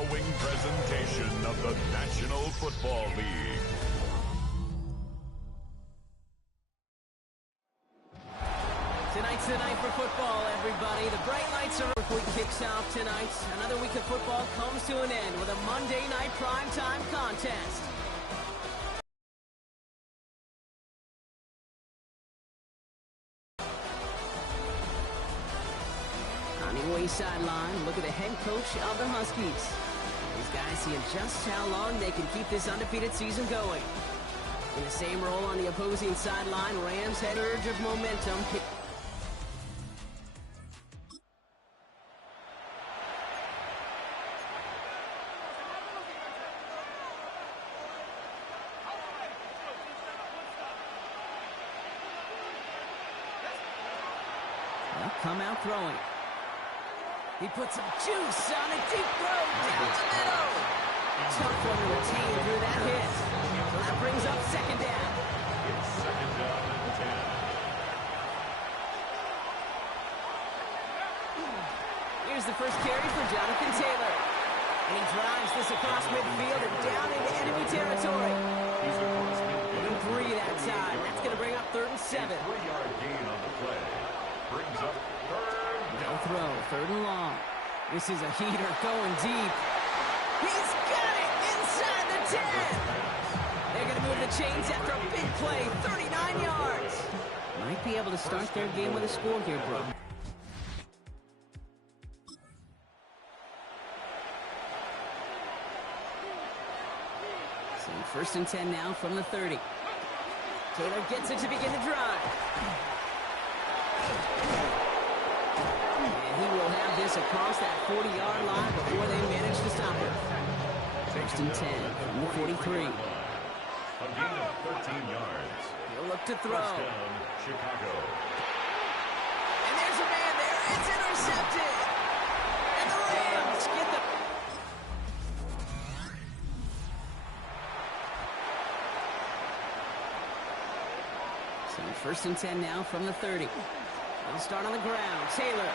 following presentation of the National Football League. Tonight's the night for football, everybody. The bright lights are week kicks off tonight. Another week of football comes to an end with a Monday night primetime contest. On the away sideline, look at the head coach of the Huskies. These guys seeing just how long they can keep this undefeated season going. In the same role on the opposing sideline, Rams had urge of momentum. They'll come out throwing. He puts some juice on a deep throw down the middle. Tough one to retain through that hit. So that brings up second down. It's second down and 10. Here's the first carry for Jonathan Taylor. And he drives this across midfield and down into enemy territory. He's across midfield. 3 that time. That's going to bring up 3rd and 7. 3-yard gain on the play. Brings up 3rd down. Throw, 3rd and long. This is a heater going deep. He's got it inside the 10. They're going to move the chains after a big play, 39 yards. Might be able to start their game with a score here, bro. So 1st and 10 now from the 30. Taylor gets it to begin the drive. And he will have this across that 40-yard line before they manage to stop it. 1st and 10 from the 43. A gain of 13 yards. He'll look to throw. First down, Chicago. And there's a man there. It's intercepted. And the Rams get the... So 1st and 10 now from the 30. They'll start on the ground. Taylor.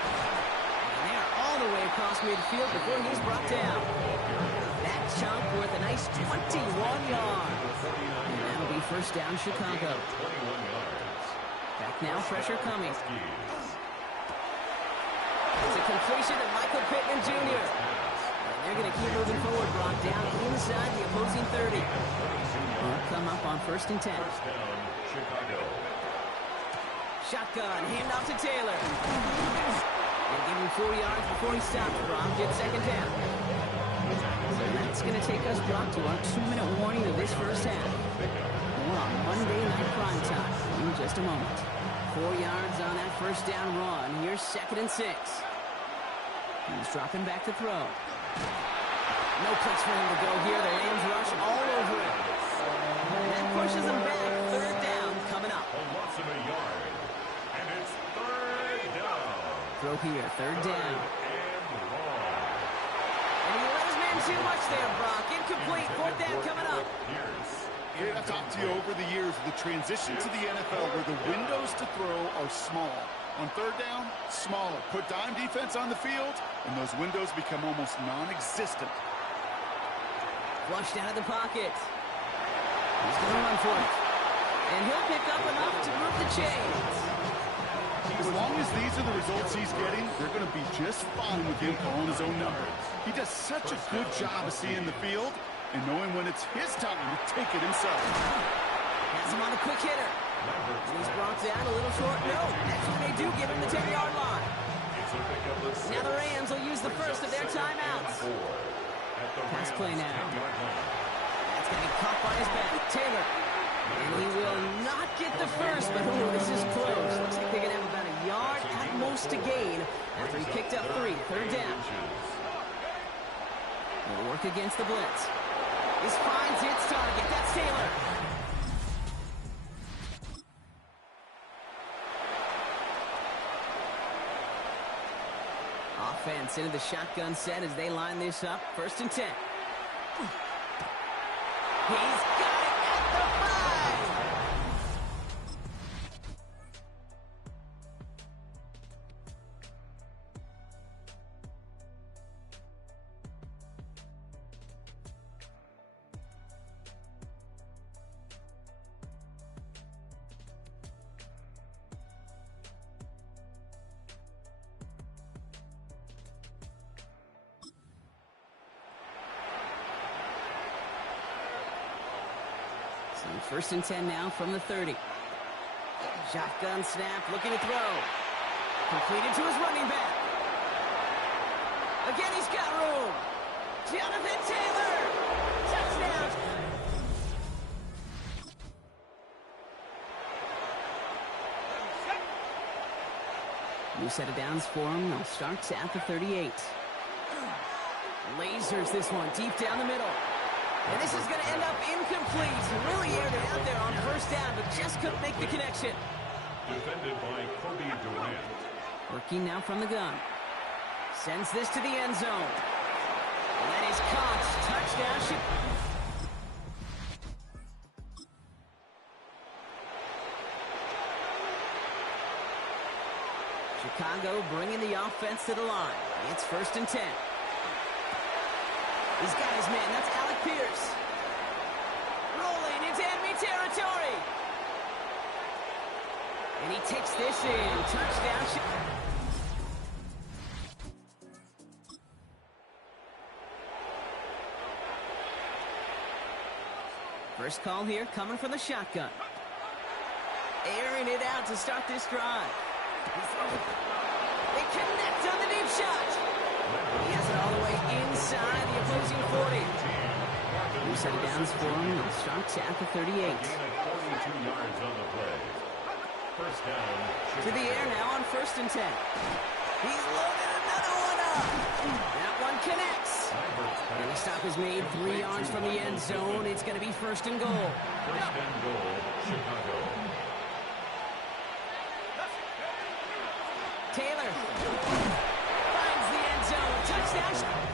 And they are all the way across midfield before he's brought down. That chunk worth a nice 21 yards. And that'll be 1st down, Chicago. 21 yards. Back now, pressure coming. It's a completion to Michael Pittman Jr. And they're going to keep moving forward, Brock, down inside the opposing 30. They'll come up on 1st and 10. First down, Chicago. Shotgun, handoff to Taylor. They'll give him 4 yards before he stops. Brock gets 2nd down. So that's going to take us, Brock, to our 2-minute warning of this first half. More on Monday Night Primetime in just a moment. 4 yards on that 1st down run. Here's 2nd and 6. He's dropping back to throw. No place for him to go here. The Rams rush all over him. And that pushes him back. 3rd down coming up. Loss of a yard. And it's 3rd down. Throw here, 3rd down. And long. And he let his man too much there, Brock. Incomplete. 4th down coming up. Hey, I've talked to you over the years of the transition to the NFL where the windows to throw are small. On 3rd down, smaller. Put dime defense on the field, and those windows become almost non-existent. Flushed out of the pocket. He's going to run for it. And he'll pick up enough to move the chains. As long as these are the results he's getting, they're going to be just fine with him calling his own number. He does such a good job of seeing the field and knowing when it's his time to take it himself. Has him on a quick hitter. And he's brought down a little short. No, that's when they do give him the 10-yard line. Now the Rams will use the first of their timeouts. Pass play now. That's going to be caught by his back. Taylor. And he will not get the first, but ooh, this is close. Looks like they're going to have about a yard at most to gain after he picked up 3. 3rd down. They'll work against the blitz. This finds its target. That's Taylor. Offense into the shotgun set as they line this up. 1st and 10. He's got it at the 5. So first and 10 now from the 30. Shotgun snap, looking to throw. Completed to his running back. Again, he's got room. Jonathan Taylor. Touchdown. New set of downs for him. Now starts at the 38. Lasers this one deep down the middle. And this is going to end up incomplete. Really aired it out there on first down, but just couldn't make the connection. Defended by Kobe Durant. Working now from the gun. Sends this to the end zone. And that is caught. Touchdown. Chicago bringing the offense to the line. It's first and 10. He's got his man. That's Alec Pierce. Rolling into enemy territory. And he takes this in. Touchdown. First call here coming from the shotgun. Airing it out to start this drive. They connect on the deep shot. He has it all the way inside the opposing 40. New set of downs for him. It starts at the 38. 42 yards on the play. First down. To the air now on first and 10. He's loaded another one up. That one connects. And the stop is made 3 yards from the end zone. It's going to be first and goal. First and goal, Chicago. Taylor finds the end zone. Touchdown.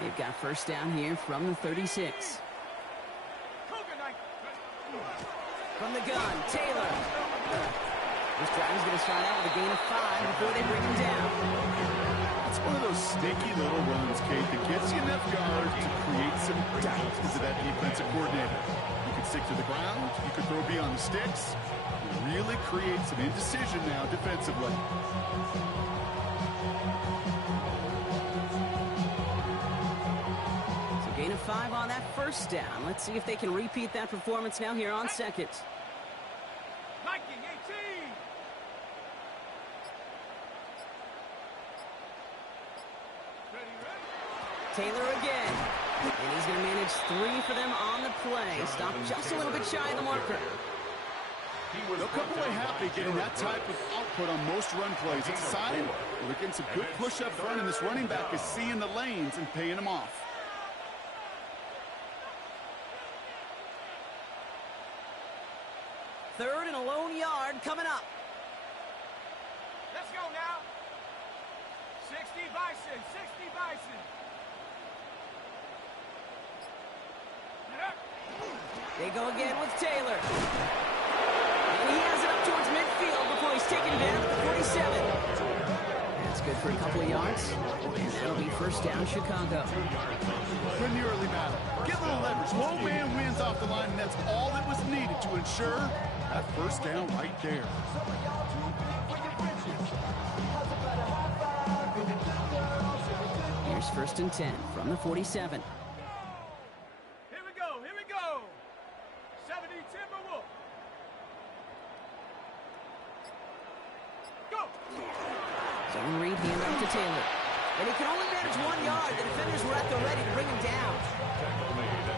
They've got first down here from the 36. From the gun, Taylor. This drive is going to start out with a gain of 5 before they bring him down. It's one of those sneaky little runs, Kate, that gets you enough yards to create some doubt into that defensive coordinator. You could stick to the ground, you could throw beyond the sticks, really create some indecision now defensively. So gain of 5 on that first down. Let's see if they can repeat that performance now here on second. Taylor again. And he's going to manage 3 for them on the play. Stop just a little bit shy of the marker. They'll come away happy getting that type of output on most run plays. It's a sign they're getting some good push up front, and this running back is seeing the lanes and paying them off. Third and a lone yard coming up. Let's go now. 60 Bison, 60 Bison. They go again with Taylor. And he has it up towards midfield before he's taken down at the 47. That's good for a couple of yards. And that'll be first down, Chicago. In the early battle, get a little leverage. Low man wins off the line, and that's all that was needed to ensure that first down right there. Here's 1st and 10 from the 47. Here we go, here we go. 70 Timberwolf. Go. Zone read, hand off to Taylor. And he can only manage 1 yard. The defenders were at the ready to bring him down.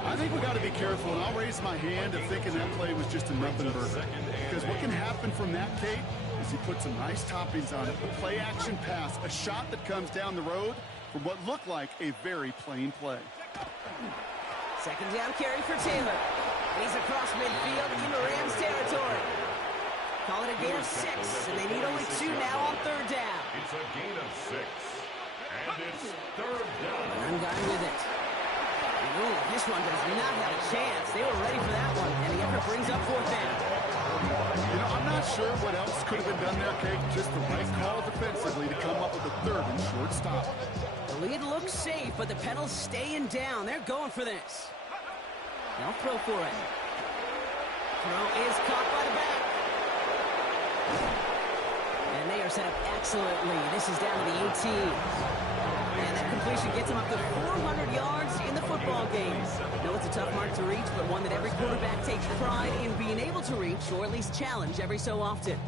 I think we got to be careful, and I'll raise my hand of thinking that play was just a nothing burger. Because what can happen from that, Kate, is he put some nice toppings on it. A play-action pass, a shot that comes down the road from what looked like a very plain play. 2nd down carry for Taylor. And he's across midfield into Rams territory. Call it a gain of 6, and they need only 2 now on 3rd down. It's a gain of 6. And it's 3rd down. One guy with it. And ooh, this one does not have a chance. They were ready for that one, and the effort brings up 4th down. You know, I'm not sure what else could have been done there, Kate. Just the right call defensively to come up with a 3rd and short stop. The lead looks safe, but the Penals staying down. They're going for this. They'll throw for it. Throw is caught by the back. And they are set up excellently. This is down to the 18. And that completion gets him up to 400 yards in the football game. No, it's a tough mark to reach, but one that every quarterback takes pride in being able to reach, or at least challenge every so often.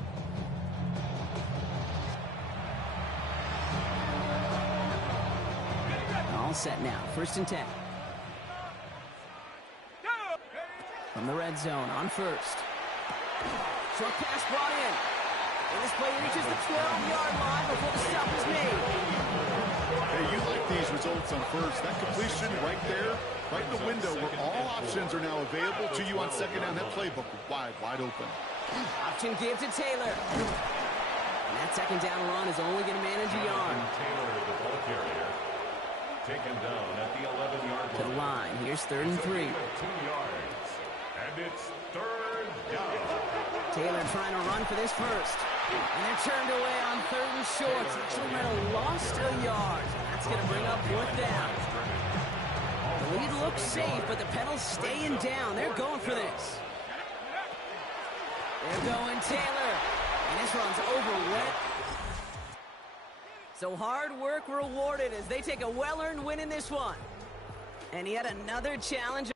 All set now. 1st and 10. From the red zone on 1st. Short pass brought in. And this play reaches the 12-yard line before the stop is made. Hey, you like these results on 1st. That completion right there, right in the window where all options are now available to you on 2nd down. That playbook wide open. Option give to Taylor. And that 2nd down run is only going to manage a yard. Taylor, the ball carrier, taken down at the 11-yard line. To the line. Here's 3rd and 3. 2 yards. And it's 3rd down. Taylor trying to run for this 1st. And they're turned away on 3rd and short. Actually might have lost a yard. That's going to bring up 4th down. The lead looks safe, but the Penals staying down. They're going for this. They're going Taylor. And this runs over wet. So hard work rewarded as they take a well-earned win in this one. And yet another challenge.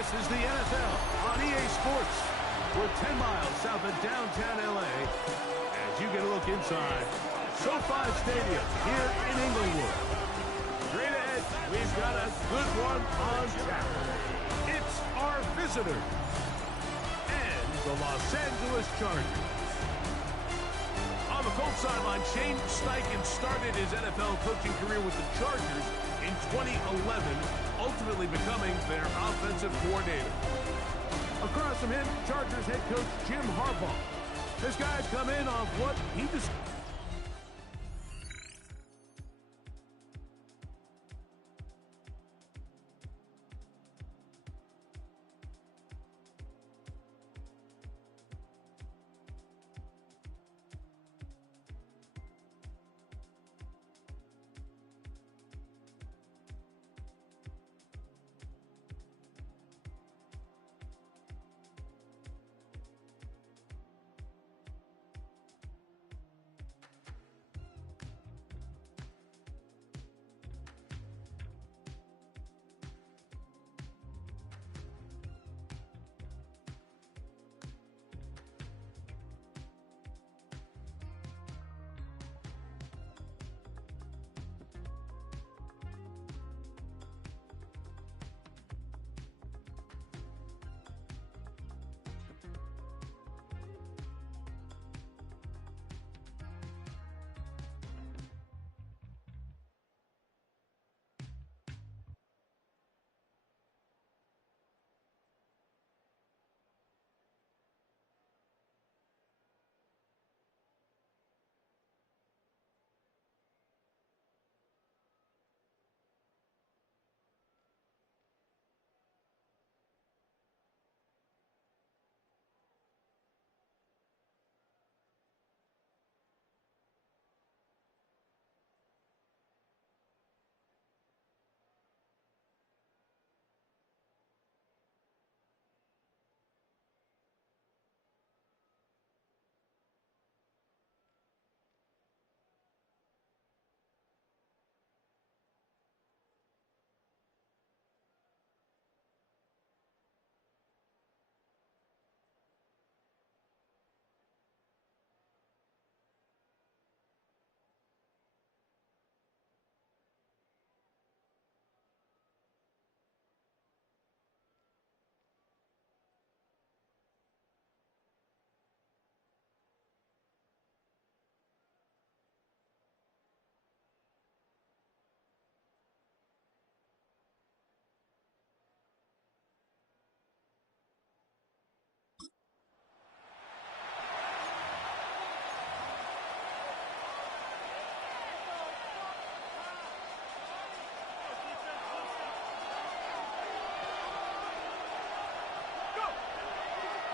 This is the NFL on EA Sports. We're 10 miles south of downtown LA as you get a look inside SoFi Stadium here in Inglewood. Straight ahead, we've got a good one on tap. It's our visitors and the Los Angeles Chargers. On the Colts sideline, Shane Steichen started his NFL coaching career with the Chargers in 2011, ultimately becoming their offensive coordinator. Across from him, Chargers head coach Jim Harbaugh. This guy's come in off what he described.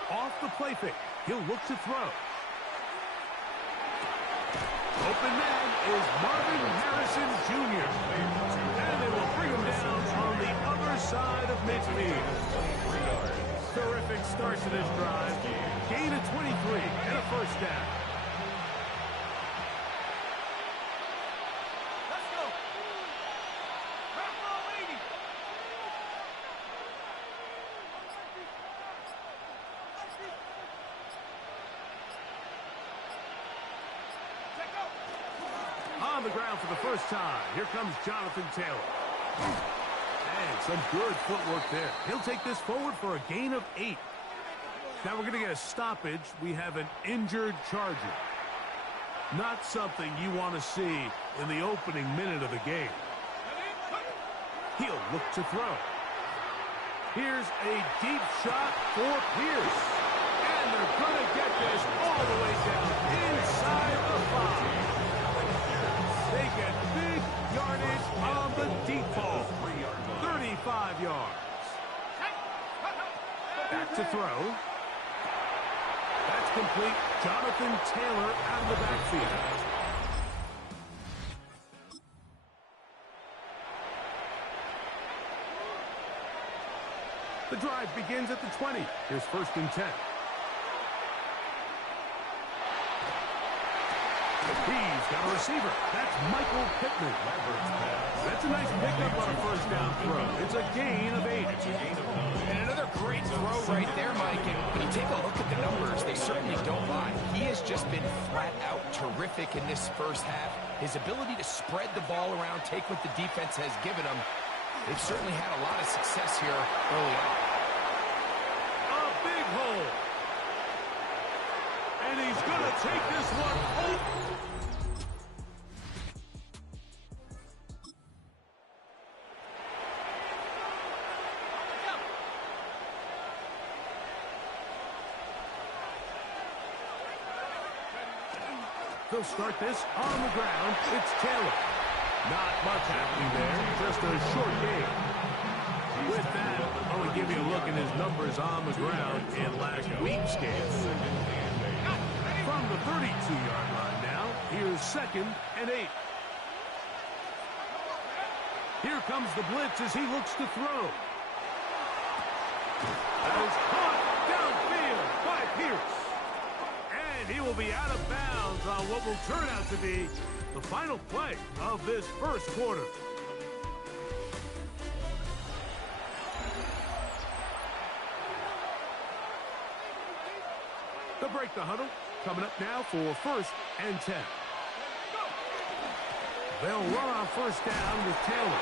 Off the play fake, he'll look to throw. Open man is Marvin Harrison Jr. And they will bring him down on the other side of midfield. Terrific start to this drive. Gain of 23 and a first down. Let's go. Red ball 80. Check out. On the ground for the first time, here comes Jonathan Taylor. And some good footwork there. He'll take this forward for a gain of 8. Now we're going to get a stoppage. We have an injured Charger. Not something you want to see in the opening minute of the game. He'll look to throw. Here's a deep shot for Pierce. And they're going to get this all the way down inside the 5. They get big yardage on the deep ball. 35 yards. Back to throw. That's complete. Jonathan Taylor out of the backfield. The drive begins at the 20. Here's 1st and 10. He's got a receiver. That's Michael Pittman. That's a a nice pickup on a first down throw. It's a gain of 8. And another great throw right there, Mike. And when you take a look at the numbers, they certainly don't lie. He has just been flat out terrific in this first half. His ability to spread the ball around, take what the defense has given him, they've certainly had a lot of success here early on. A big hole. And he's going to take this one home. They'll start this on the ground. It's Taylor. Not much happening there. Just a short gain. With that, I'll only give you a look at his numbers on the ground in last week's game. From the 32-yard line now, here's 2nd and 8. Here comes the blitz as he looks to throw. That is caught downfield by Pierce. And he will be out of bounds on what will turn out to be the final play of this first quarter. They'll break the huddle. Coming up now for 1st and 10. They'll run on first down with Taylor.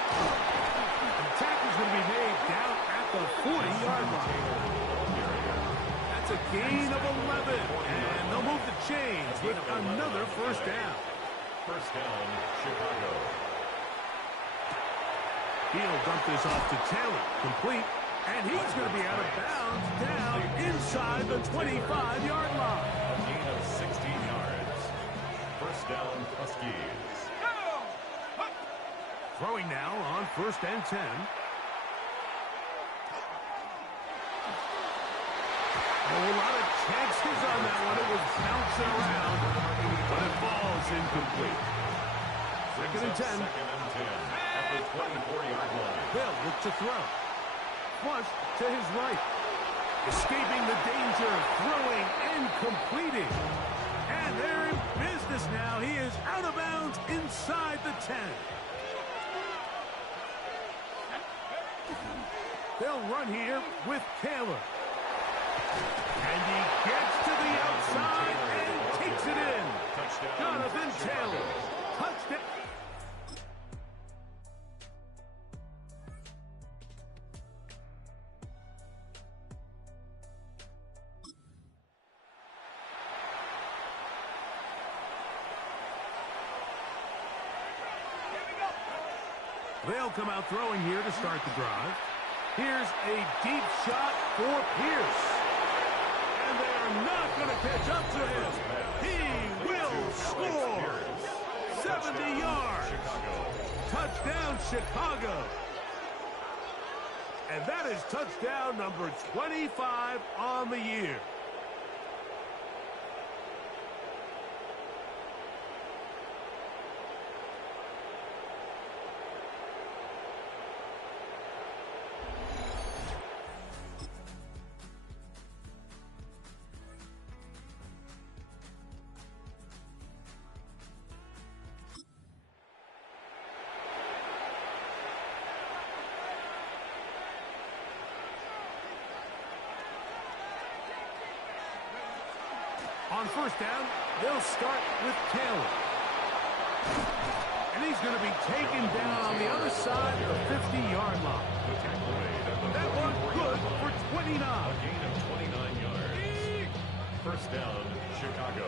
The tackle's going to be made down at the 40-yard line. That's a gain of 11. And they'll move the chains with another first down. First down, Chicago. He'll dump this off to Taylor. Complete. And he's going to be out of bounds down inside the 25-yard line. A gain of 16 yards. First down, Huskies. Throwing now on 1st and 10. A lot of chances on that one. It was bouncing around, but it falls incomplete. 2nd and 10. Second and 10 at the 24-yard line. They'll look to throw. Flush to his right. Escaping the danger, throwing and completing. And they're in business now. He is out of bounds inside the 10. They'll run here with Taylor. And he gets to the outside and takes it in. Touchdown, Jonathan Chicago. Taylor. Touchdown. They'll come out throwing here to start the drive. Here's a deep shot for Pierce. And they're not going to catch up to him. He will score. 70 yards. Touchdown, Chicago. And that is touchdown number 25 on the year. On first down, they'll start with Taylor. And he's going to be taken down on the other side of the 50-yard line. The tackle made at the That one good for 29. A gain of 29 yards. First down, Chicago.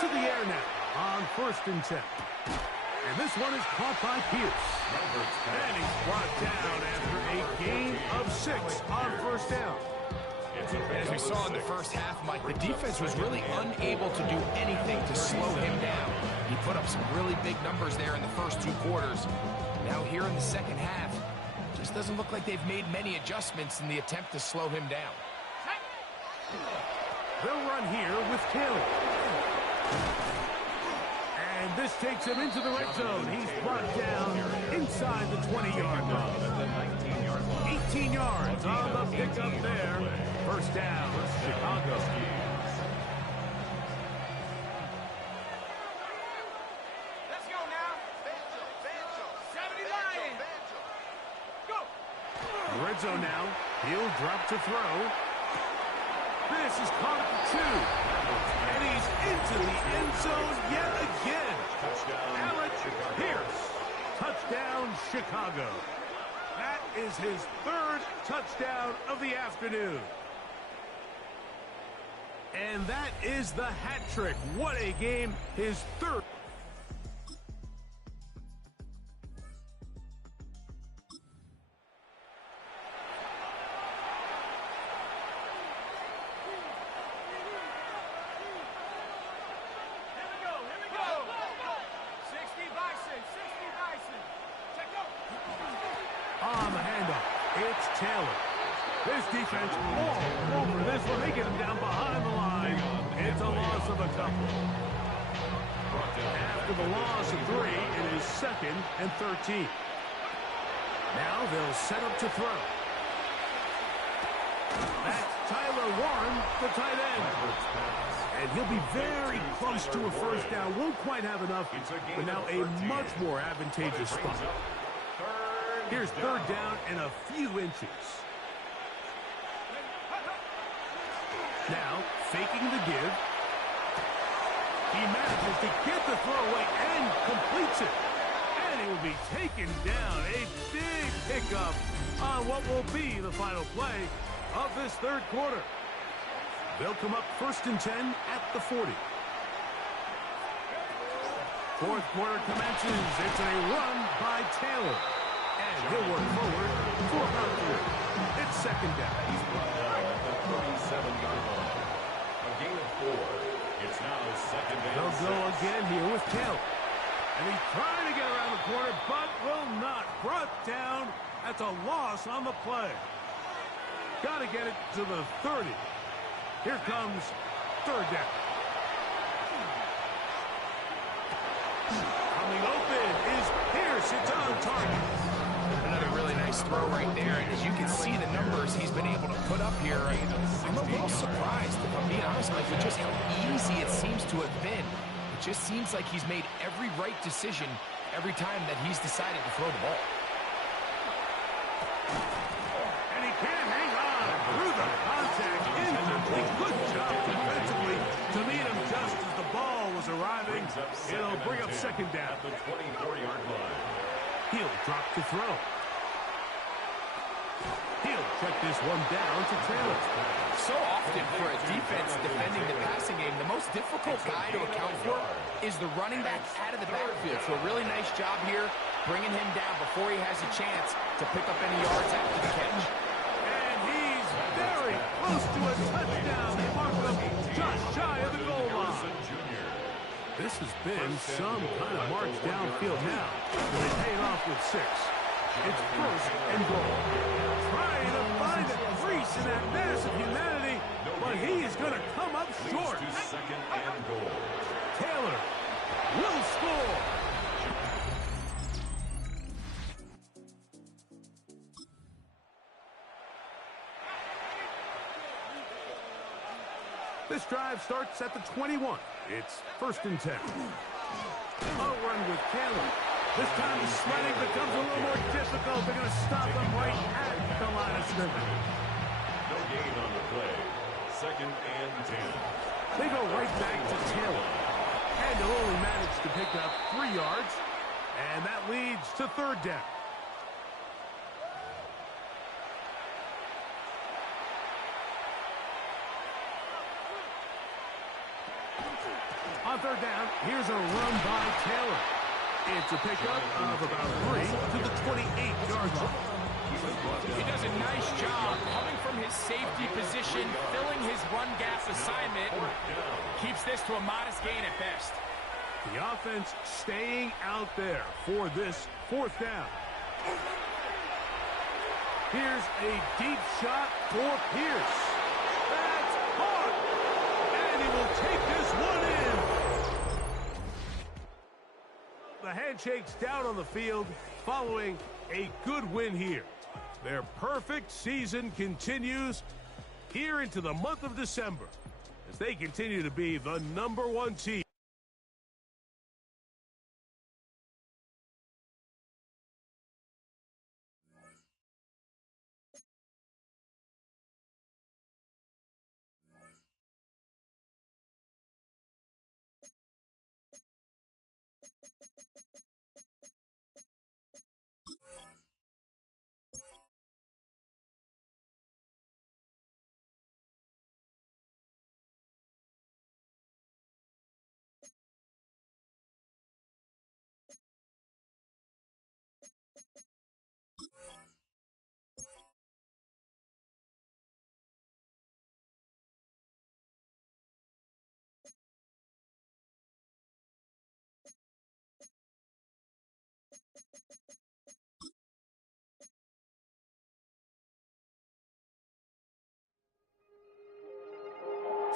To the air now on 1st and 10. And this one is caught by Pierce. And he's brought down after a gain of 6 on first down. As we saw in the first half, Mike, the defense was really unable to do anything to slow him down. He put up some really big numbers there in the first 2 quarters. Now here in the second half, just doesn't look like they've made many adjustments in the attempt to slow him down. They'll run here with Taylor. And this takes him into the red zone. He's brought down inside the 20-yard line. 18 yards on the pickup there. First down, Chicago. red zone now. He'll drop to throw. This is caught at the 2. And he's into the end zone yet again. Alec Pierce. Touchdown, Chicago. That is his 3rd touchdown of the afternoon. And that is the hat trick. What a game. His 3rd. On the handoff, it's Taylor. This defense all over this one. They get him down behind the line. It's a loss of a couple. After the loss of 3, it is 2nd and 13. Now they'll set up to throw. That's Tyler Warren, the tight end. And he'll be very close to a first down. Won't quite have enough, but now a much more advantageous spot. Here's 3rd down and a few inches. Now, faking the give. He manages to get the throw away and completes it. And he will be taken down. A big pickup on what will be the final play of this 3rd quarter. They'll come up 1st and 10 at the 40. 4th quarter commences. It's a run by Taylor. And he'll work forward for about 3. It's 2nd down. He's brought down at the 37-yard line. A gain of 4. It's now 2nd and 6. They'll go again here with Taylor. And he's trying to get around the corner, but will not. Brought down. That's a loss on the play. Got to get it to the 30. Here comes 3rd down. Coming open is Pierce. It's on target. Another really nice throw right there. And as you can see the numbers he's been able to put up here, I'm a little surprised, if I'm being honest, Mike, with just how easy it seems to have been. It just seems like he's made every right decision every time that he's decided to throw the ball. And he can't hang on through the contact. Incomplete. Good job defensively to meet him just as the ball was arriving. It'll bring up 2nd down. At the 24-yard line. He'll drop to throw. He'll check this one down to Taylor. So often for a defense defending the passing game, the most difficult guy to account for is the running back out of the backfield. So a really nice job here, bringing him down before he has a chance to pick up any yards after the catch. And he's very close to a touchdown. They mark him just shy of the goal line. This has been some kind of march downfield now. They pay it off with 6. It's 1st and goal. Trying to find a crease in that massive humanity, but he is going to come up short. 2nd and goal. Taylor will score. This drive starts at the 21. It's 1st and 10. A run with Taylor. This time the sledding becomes a little more difficult. They're going to stop him right at the line of scrimmage. No gain on the play. 2nd and 10. They go right back to Taylor. And they'll only manage to pick up 3 yards. And that leads to 3rd down. On 3rd down, here's a run by Taylor. It's a pickup of about 3 to the 28-yard line. He does a nice job coming from his safety position, filling his run gap assignment. Keeps this to a modest gain at best. The offense staying out there for this 4th down. Here's a deep shot for Pierce. That's caught. And he will take this one in. The handshake's down on the field following a good win here. Their perfect season continues here into the month of December as they continue to be the #1 team.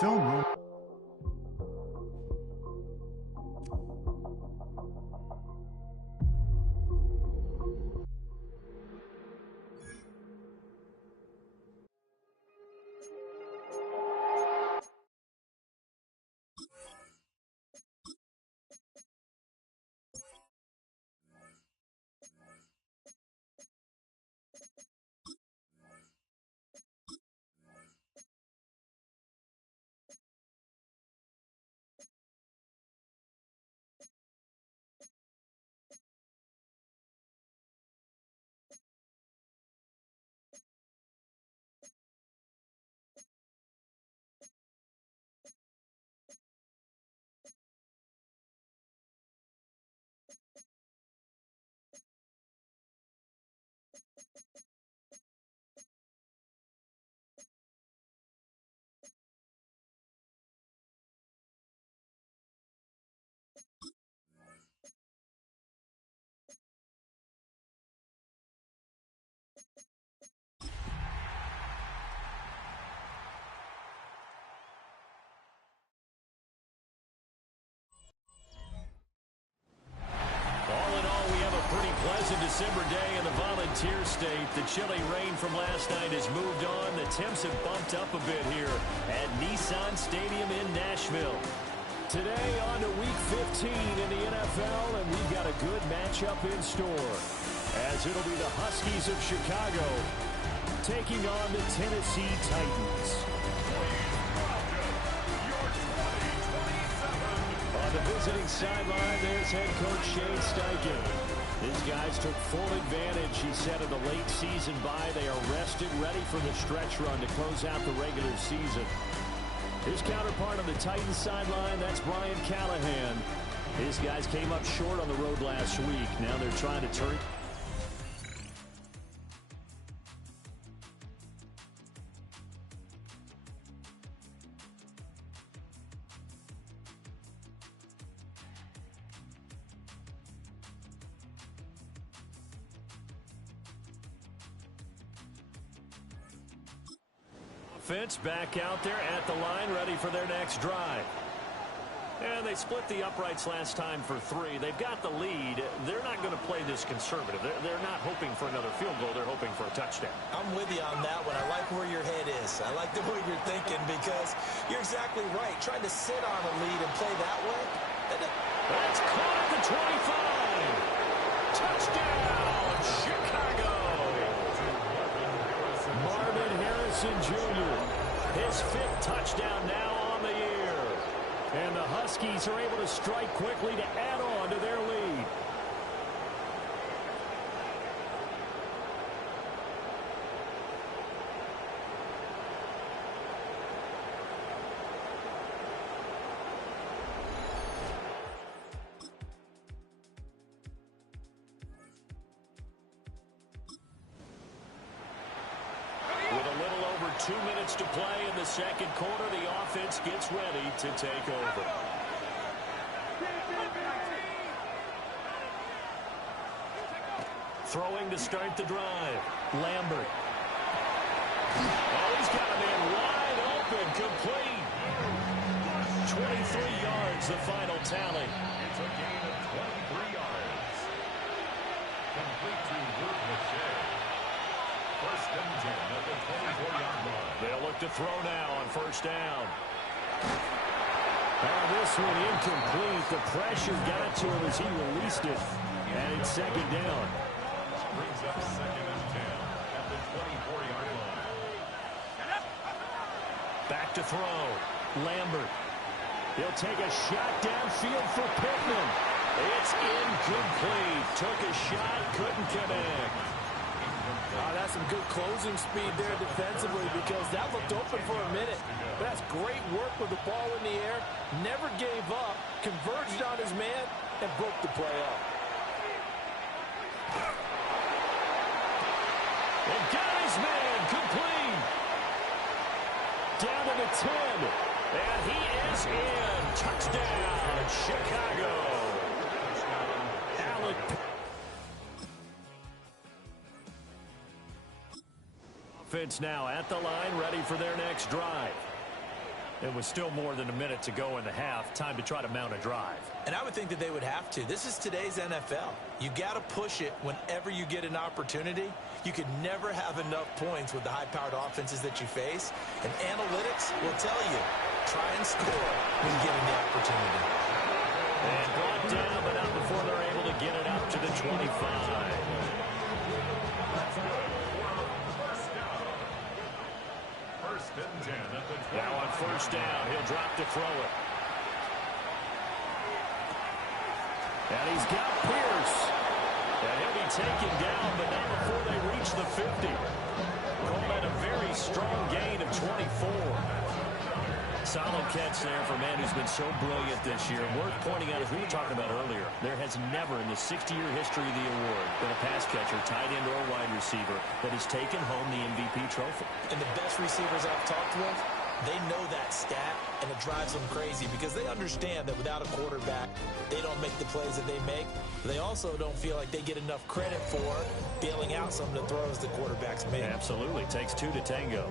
Film room. December day in the Volunteer State. The chilly rain from last night has moved on. The temps have bumped up a bit here at Nissan Stadium in Nashville. Today on to Week 15 in the NFL, and we've got a good matchup in store, as it'll be the Huskies of Chicago taking on the Tennessee Titans. On the visiting sideline, there's head coach Shane Steichen. His guys took full advantage, he said, of the late season bye. They are rested, ready for the stretch run to close out the regular season. His counterpart on the Titans sideline, that's Brian Callahan. His guys came up short on the road last week. Now they're trying to turn. Offense back out there at the line, ready for their next drive. And they split the uprights last time for 3. They've got the lead. They're not going to play this conservative. They're not hoping for another field goal. They're hoping for a touchdown. I'm with you on that one. I like where your head is. I like the way you're thinking, because you're exactly right. Trying to sit on a lead and play that way. That's caught at the 25. Touchdown, Chicago. Marvin Harrison Jr., his 5th touchdown now on the year. And the Huskies are able to strike quickly to add on to their lead. With a little over 2 minutes to play in the second quarter, the offense gets ready to take over. Throwing to start the drive, Lambert. Oh, he's got a man wide open, complete. 23 yards, the final tally. It's a gain of 23 yards. Complete to Luke Lachey. First and 10 at the 24-yard line. They'll look to throw now on first down. And this one incomplete. The pressure got to him as he released it. And it's second down. Brings up second and 10 at the 24-yard line. Back to throw. Lambert. He'll take a shot downfield for Pittman. It's incomplete. Took a shot, couldn't connect. That's some good closing speed there defensively, because that looked open for a minute. But that's great work with the ball in the air. Never gave up, converged on his man, and broke the play up. And got his man complete. Down to the 10. And he is in. Touchdown, Chicago. Alec. Offense now at the line, ready for their next drive. And with still more than a minute to go in the half, time to try to mount a drive. And I would think that they would have to. This is today's NFL. You got to push it whenever you get an opportunity. You could never have enough points with the high-powered offenses that you face. And analytics will tell you, try and score when given the opportunity. And brought down, but not before they're able to get it out to the 25. Now on first down, he'll drop to throw it. And he's got Pierce. And he'll be taken down, but not before they reach the 50. Call that a very strong gain of 24. Solid catch there for a man who's been so brilliant this year. And worth pointing out, as we were talking about earlier, there has never in the 60-year history of the award been a pass catcher, tight end, or wide receiver that has taken home the MVP trophy. And the best receivers I've talked with, they know that stat, and it drives them crazy because they understand that without a quarterback, they don't make the plays that they make. They also don't feel like they get enough credit for bailing out some of the throws the quarterbacks make. Absolutely. Takes two to tango.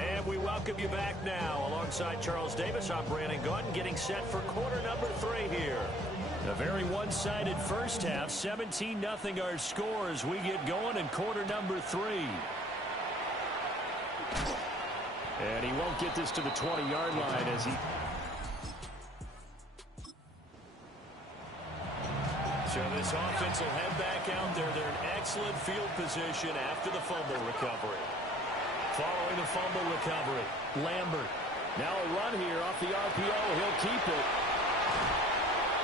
And we welcome you back now. Alongside Charles Davis, I'm Brandon Gaudin, getting set for quarter number 3 here. A very one-sided first half. 17-0 our score as we get going in quarter number 3. And he won't get this to the 20-yard line as he... So this offense will head back out there. They're in excellent field position after the fumble recovery. Following the fumble recovery, Lambert. Now a run here off the RPO. He'll keep it.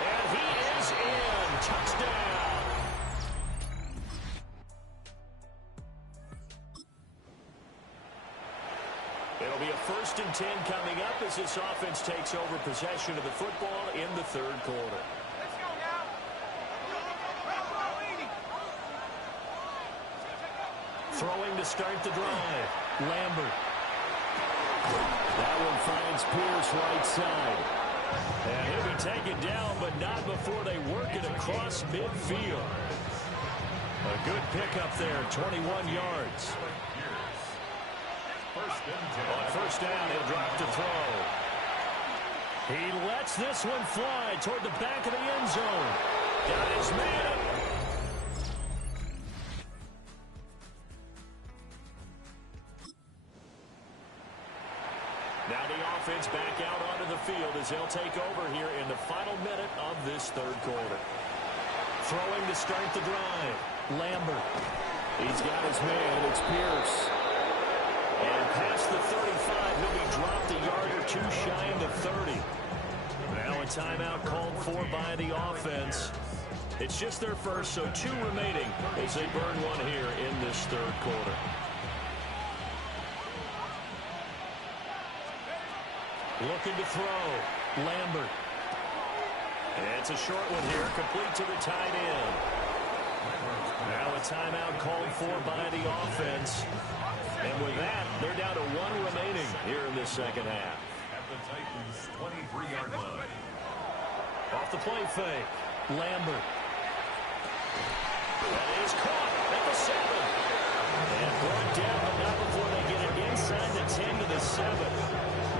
And he is in. Touchdown. It'll be a 1st and 10 coming up as this offense takes over possession of the football in the 3rd quarter. Let's go now. Throwing to start the drive. Lambert. That one finds Pierce right side. And he'll be taken down, but not before they work it across midfield. A good pickup there, 21 yards. On first down, he'll drop to throw. He lets this one fly toward the back of the end zone. Got his man. Now the offense back out onto the field as they'll take over here in the final minute of this 3rd quarter. Throwing to start the drive. Lambert. He's got his man. It's Pierce. And past the 35, he'll be dropped a yard or two shy of the 30. Now a timeout called for by the offense. It's just their first, so 2 remaining as they burn one here in this 3rd quarter. Looking to throw. Lambert. And it's a short one here, complete to the tight end. Now a timeout called for by the offense. And with that, they're down to 1 remaining here in this 2nd half. At the Titans' 23-yard line. Off the play fake. Lambert. That is caught at the 7. And brought down, but not before they get it inside the 10 to the 7.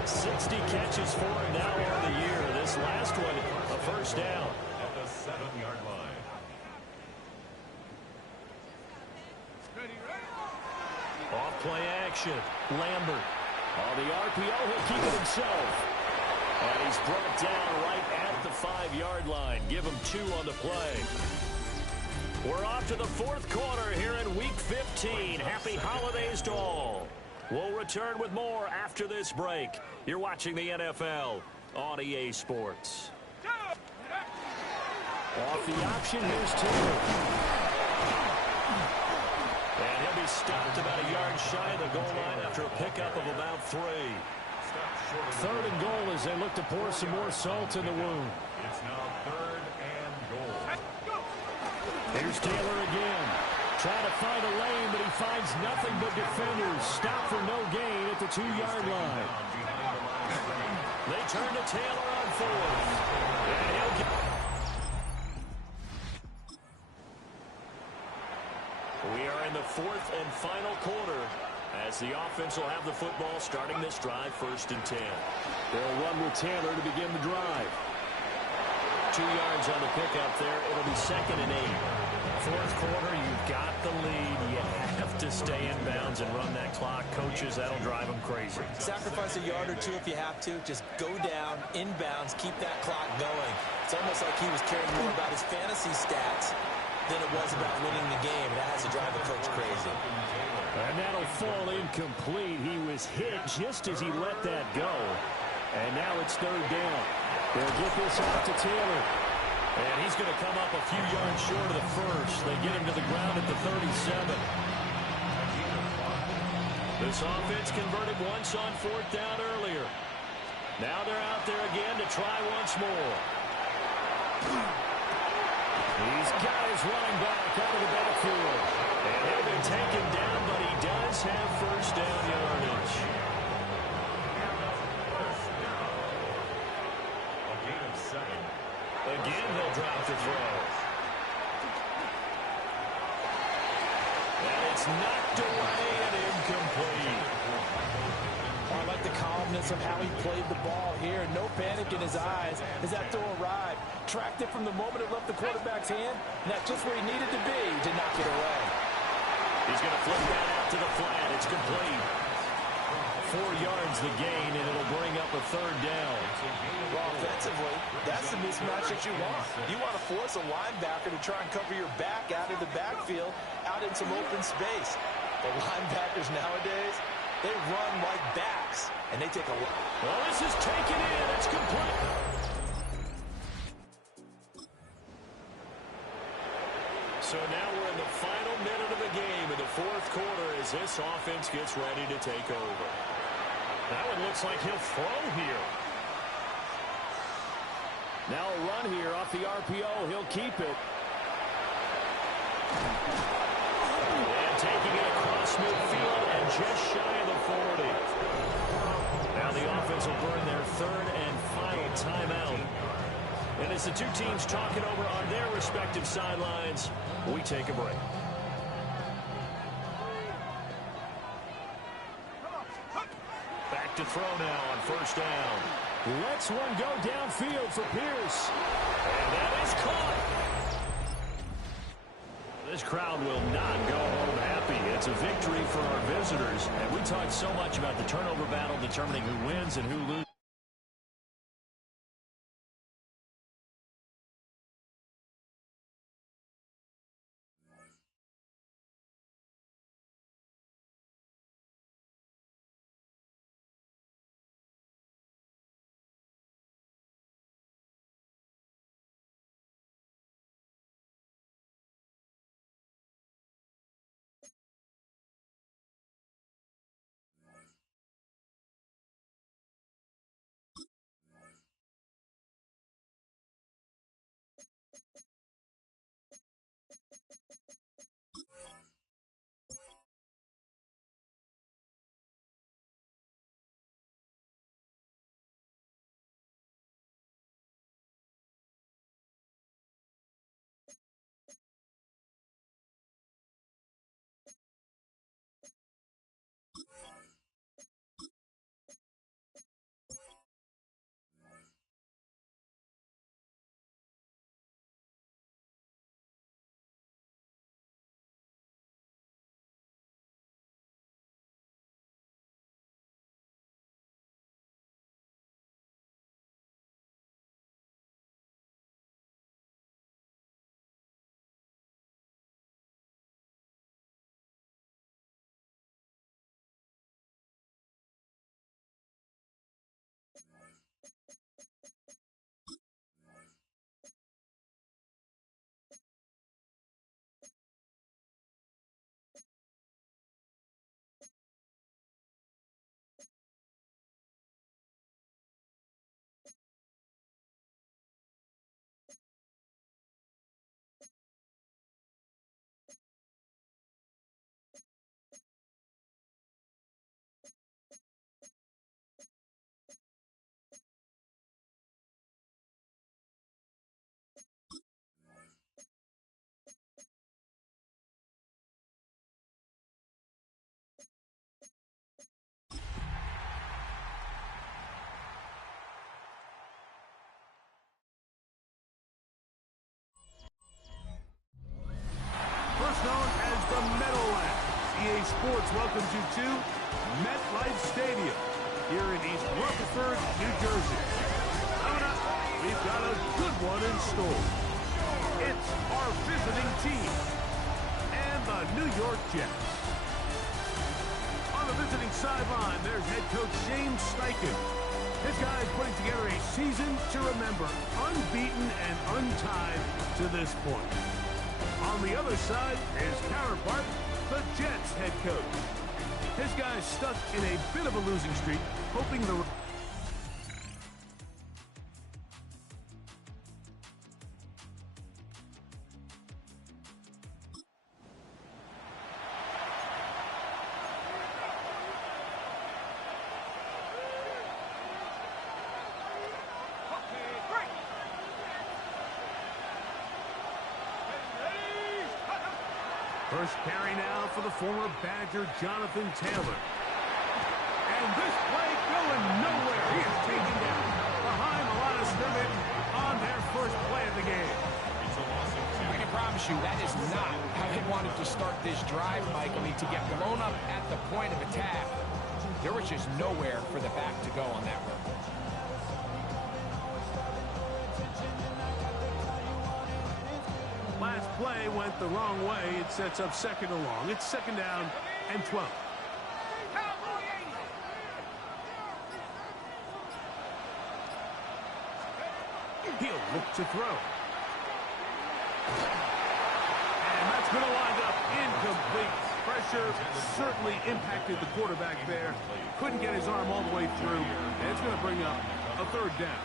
60 catches for him now on the year. This last one, a first down. At the 7-yard line. Off play action. Lambert. On the RPO, he'll keep it himself. And he's brought down right at the 5-yard line. Give him 2 on the play. We're off to the 4th quarter here in Week 15. Happy holidays to all. We'll return with more after this break. You're watching the NFL on EA Sports. Off the option, here's Taylor. And he'll be stopped about a yard shy of the goal line after a pickup of about 3. 3rd and goal as they look to pour some more salt in the wound. It's now 3rd and goal. Here's Taylor again. Trying to find a lane, but he finds nothing but defenders. Stop for no gain at the 2-yard line. They turn to Taylor on 4th. And he'll get... We are in the 4th and final quarter. As the offense will have the football starting this drive, 1st and 10. They'll run with Taylor to begin the drive. 2 yards on the pickup there. It'll be 2nd and 8. 4th quarter, you've got the lead. You have to stay in bounds and run that clock. Coaches, that'll drive them crazy. Sacrifice a yard or two if you have to. Just go down, inbounds, keep that clock going. It's almost like he was caring more about his fantasy stats than it was about winning the game. That has to drive the coach crazy. And that'll fall incomplete. He was hit just as he let that go. And now it's 3rd down. They'll get this out to Taylor. And he's going to come up a few yards short of the first. They get him to the ground at the 37. This offense converted once on 4th down earlier. Now they're out there again to try once more. He's got his running back out of the backfield. And he'll be taken down, but he does have 1st down yardage. A gain of 7. Again, he'll drop the throw. And it's knocked away and incomplete. I like the calmness of how he played the ball here. No panic in his eyes as that throw arrived. Tracked it from the moment it left the quarterback's hand, and that's just where he needed to be to knock it away. He's going to flip that out to the flat. It's complete. 4 yards the gain, and it'll bring up a 3rd down. Well, offensively, that's the mismatch that you want. You want to force a linebacker to try and cover your back out of the backfield, out in some open space. The linebackers nowadays, they run like backs, and they take a look. Well, this is taken in. It's complete. So now we're in the final minute of the game in the 4th quarter as this offense gets ready to take over. That one looks like he'll throw here. Now a run here off the RPO. He'll keep it. And taking it across midfield and just shy of the 40. Now the offense will burn their 3rd and final timeout. And as the two teams talk it over on their respective sidelines, we take a break. Back to throw now on 1st down. Lets one go downfield for Pierce. And that is caught. This crowd will not go home happy. It's a victory for our visitors. And we talked so much about the turnover battle determining who wins and who loses. Sports welcomes you to MetLife Stadium here in East Rutherford, New Jersey. Coming up, we've got a good one in store. It's our visiting team and the New York Jets. On the visiting sideline, there's head coach Shane Steichen. This guy is putting together a season to remember, unbeaten and untied to this point. On the other side, his counterpart, the Jets head coach. His guy's stuck in a bit of a losing streak, hoping the... First carry now for the former Badger, Jonathan Taylor. And this play going nowhere. He is taken down behind the line of scrimmage on their first play of the game. I can promise you that is not how he wanted to start this drive, Mike. I mean, to get blown up at the point of attack, there was just nowhere for the back to go on that one. Last play went the wrong way. It sets up second and long. It's second down and 12. He'll look to throw. And that's going to wind up incomplete. Pressure certainly impacted the quarterback there. Couldn't get his arm all the way through. And it's going to bring up a third down.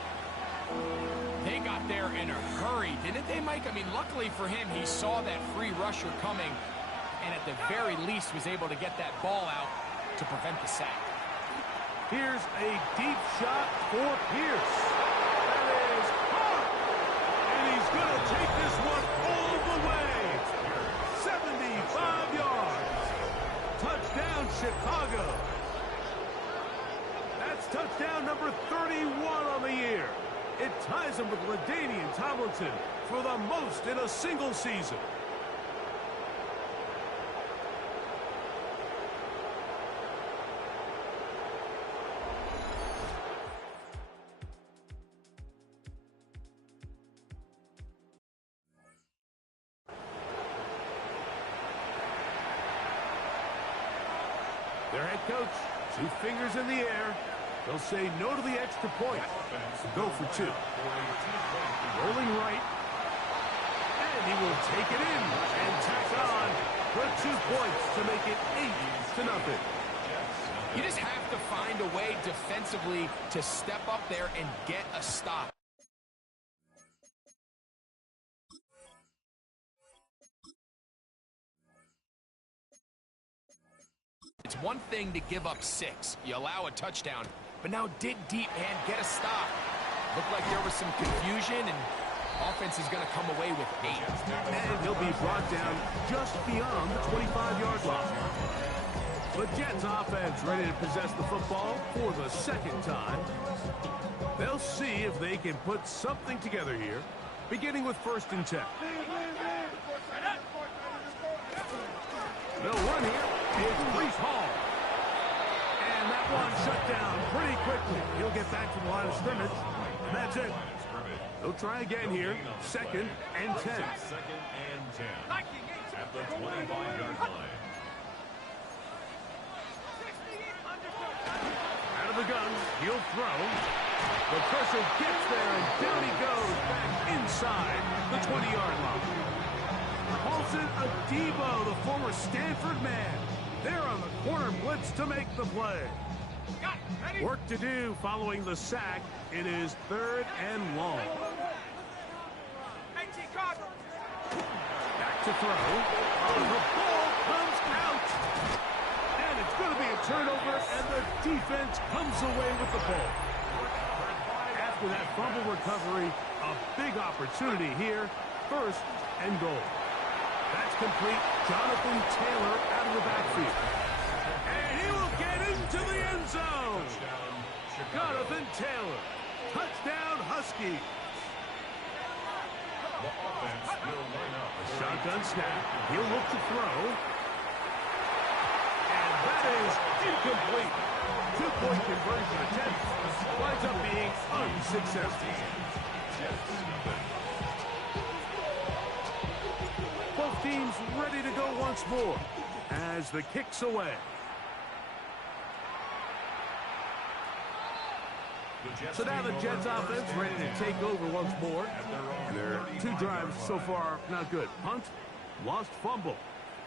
They got there in a hurry, didn't they, Mike? I mean, luckily for him, he saw that free rusher coming and at the very least was able to get that ball out to prevent the sack. Here's a deep shot for Pierce. That is hard. And he's going to take this one all the way. 75 yards. Touchdown, Chicago. That's touchdown number 31 on the year. It ties him with LaDainian Tomlinson for the most in a single season. Their head coach, 2 fingers in the air. They'll say no to the extra point. Go for 2. Rolling right. And he will take it in and tack on for 2 points to make it 8-0. You just have to find a way defensively to step up there and get a stop. It's one thing to give up 6. You allow a touchdown. But now dig deep and get a stop. Looked like there was some confusion, and offense is going to come away with 8. And he'll be brought down just beyond the 25-yard line. The Jets offense ready to possess the football for the second time. They'll see if they can put something together here, beginning with 1st and 10. They'll run here. It's Breece Hall. And that one shut down pretty quickly. He'll get back to the line of scrimmage. And that's it. They'll try again here. 2nd and 10. 2nd and 10. At the 25-yard line. Out of the gun. He'll throw. The pressure gets there, and down he goes back inside the 20-yard line. Paulson Adebo, the former Stanford man. They're on the corner blitz to make the play. Work to do following the sack. It is 3rd and long. Back to throw. The ball comes out. And it's going to be a turnover, and the defense comes away with the ball. After that fumble recovery, a big opportunity here. 1st and goal. That's complete. Jonathan Taylor out of the backfield. And he will get into the end zone. Jonathan Taylor. Touchdown, Huskies. The offense will line up. A shotgun snap. He'll look to throw. That is incomplete. Two-point conversion attempt winds up being unsuccessful. Both teams ready to go once more as the kick's away. So now the Jets offense ready to take over once more. Their two drives so far not good. Punt, lost fumble.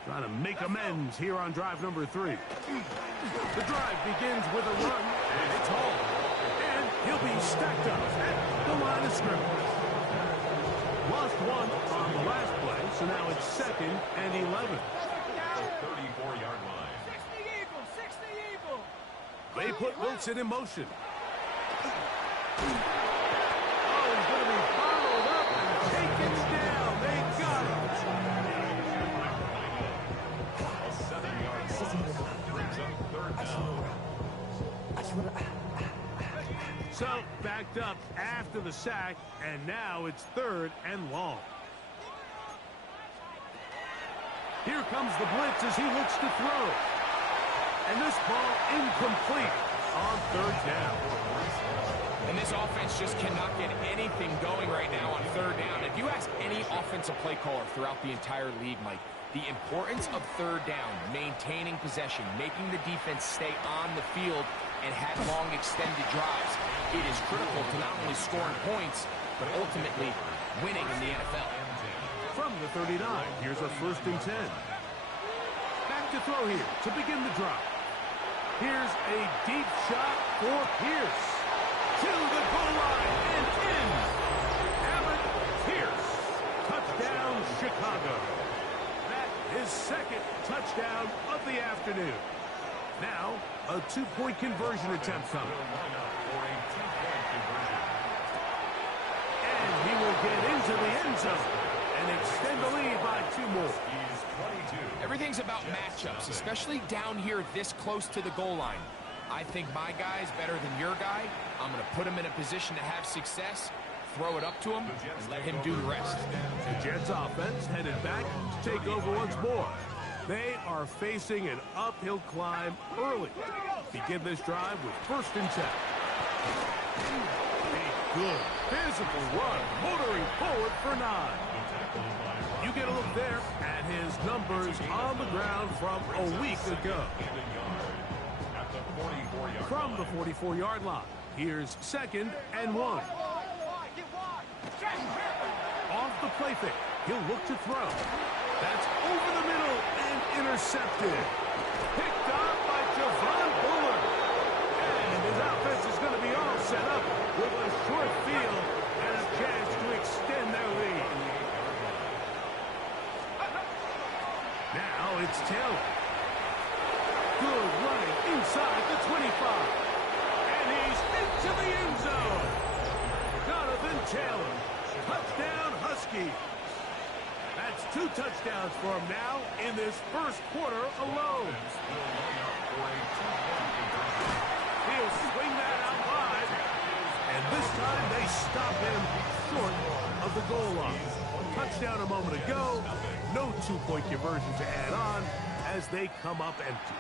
Trying to make amends here on drive number 3. The drive begins with a run, and it's home. And he'll be stacked up at the line of scrimmage. Lost one on the last play, so now it's 2nd and 11. 34-yard line. 60 Eagle, 60 Eagle. They put Wilson in motion. Oh, he's going to be followed up and taken down. They got him. A 7-yard loss brings up 3rd down. So, backed up after the sack, and now it's 3rd and long. Here comes the blitz as he looks to throw. And this ball incomplete on 3rd down. And this offense just cannot get anything going right now on 3rd down. If you ask any offensive play caller throughout the entire league, Mike, the importance of 3rd down, maintaining possession, making the defense stay on the field and have long extended drives, it is critical to not only scoring points, but ultimately winning in the NFL. From the 39, here's a 1st and 10. Back to throw here to begin the drive. Here's a deep shot for Pierce. To the goal line and in. Alec Pierce. Touchdown, Chicago. That is 2nd touchdown of the afternoon. Now, a 2-point conversion attempt coming. And he will get into the end zone and extend the lead by 2 more. Everything's about matchups, especially down here this close to the goal line. I think my guy is better than your guy. I'm going to put him in a position to have success, throw it up to him, and let him do the rest. The Jets offense headed back to take over once more. They are facing an uphill climb early. Begin this drive with 1st and 10. A good physical run, motoring forward for 9. You get a look there at his numbers on the ground from a week ago. From the 44-yard line, here's 2nd and 1. Off the play fake, he'll look to throw. That's over the middle and intercepted. Picked up by Javon Bullard. And his offense is going to be all set up with a short field and a chance to extend their lead. Now it's Taylor. Good running inside the 25. And he's into the end zone. Jonathan Taylor. Touchdown, Husky. That's 2 touchdowns for him now in this 1st quarter alone. He'll swing that out wide. And this time they stop him short of the goal line. Touchdown a moment ago. No 2-point conversion to add on as they come up empty.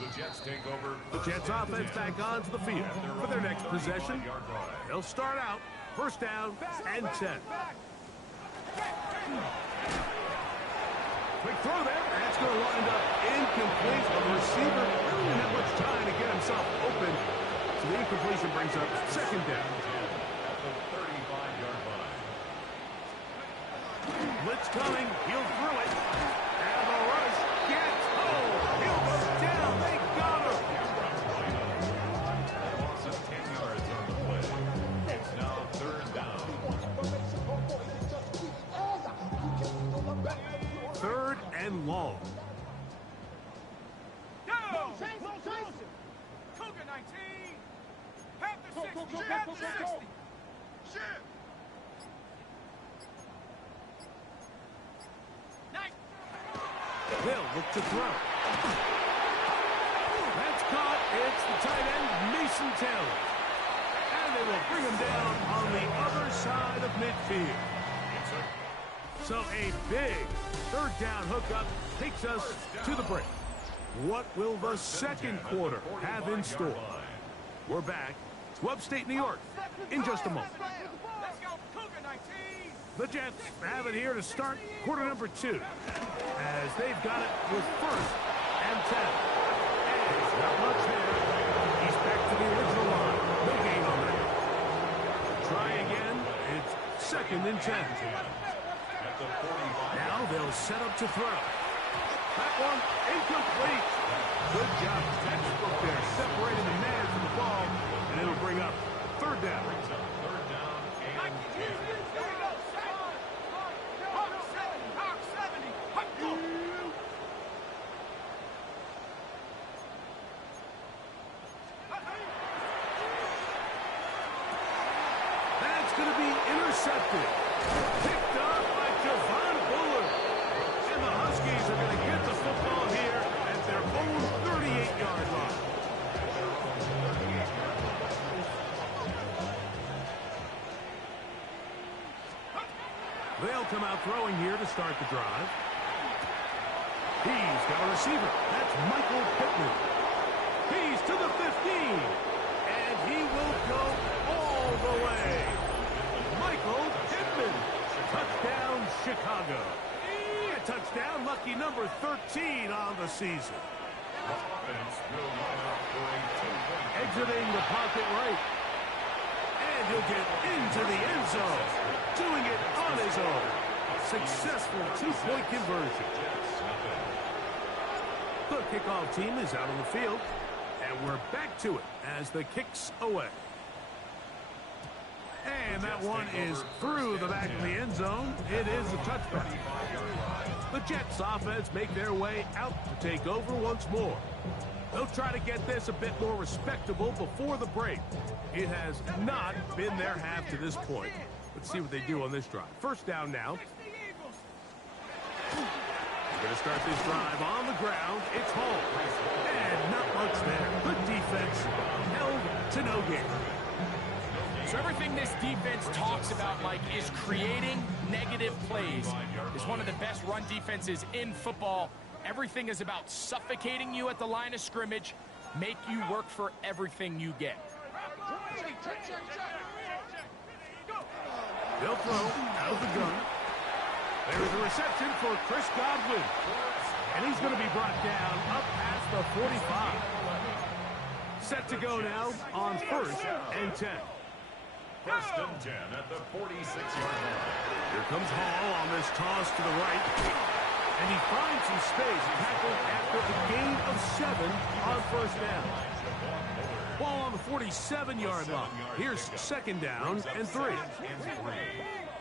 The Jets take over. The Jets offense back onto the field for their next possession. They'll start out 1st down and 10. Quick throw there, and it's going to wind up incomplete. The receiver really didn't have much time to get himself open. So the incompletion brings up 2nd down. At the 35-yard line. Blitz coming, he'll throw it. And the rush gets home. He'll go down. They got him. That loss of 10 yards on the play. It's now 3rd down. 3rd and long. Go! Cougar 19. Panther 60. Panther 60. Shit. They'll look to throw. That's caught. It's the tight end, Mason Taylor. And they will bring him down on the other side of midfield. So a big third down hookup takes us to the break. What will the second quarter have in store? We're back to upstate New York in just a moment. Let's go, Cougar 19. The Jets have it here to start quarter number 2, as they've got it with 1st and 10. And not much there. He's back to the original line. No gain on that. Try again. It's 2nd and 10. Now they'll set up to throw. That one incomplete. Good job. Textbook there, separating the man from the ball, and it'll bring up 3rd down. That's going to be intercepted. Picked up by Javon Bullard. And the Huskies are going to get the football here at their own 38-yard line. They'll come out throwing here to start the drive. He's got a receiver. That's Michael Pittman. He's to the 15. And he will go all the way. Michael Pittman. Touchdown, Chicago. A touchdown, lucky number 13 on the season. Exiting the pocket right. And he'll get into the end zone. Doing it on his own. Successful 2-point conversion. The kickoff team is out on the field. And we're back to it as the kick's away. And that one is through the back of the end zone. It is a touchback. The Jets offense make their way out to take over once more. They'll try to get this a bit more respectable before the break. It has not been their half to this point. Let's see what they do on this drive. 1st down now. We're going to start this drive on the ground. It's home. And not much there. Good defense. Held to no gain. So everything this defense talks about, Mike, is creating negative plays. It's one of the best run defenses in football. Everything is about suffocating you at the line of scrimmage, make you work for everything you get. They'll throw out of the gun. There's a reception for Chris Godwin. And he's going to be brought down up past the 45. Set to go now on 1st and 10. 1st and 10 at the 46-yard line. Here comes Hall on this toss to the right. And he finds some space, tackled after a gain of 7 on 1st down. Ball on the 47-yard line. Here's 2nd down and 3.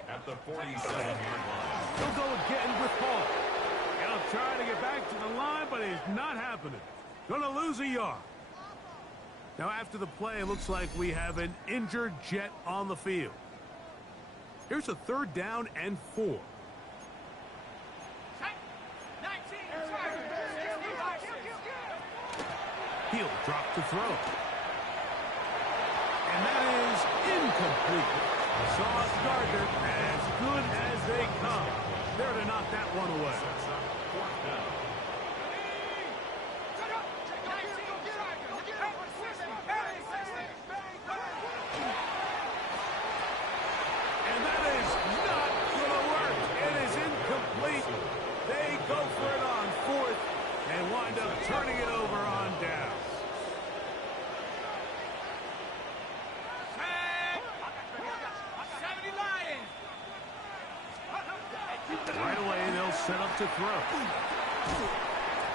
At the 47-yard line. He'll go again with Hall. He'll try to get back to the line, but it's not happening. Gonna lose a yard. Now after the play, it looks like we have an injured Jet on the field. Here's a 3rd down and 4. He'll drop to throw. And that is incomplete. Sauce Gardner as good as they come. There to knock that one away. 4th down. And that is not going to work. It is incomplete. They go for it on 4th and wind up turning it over on down. Right away, they'll set up to throw.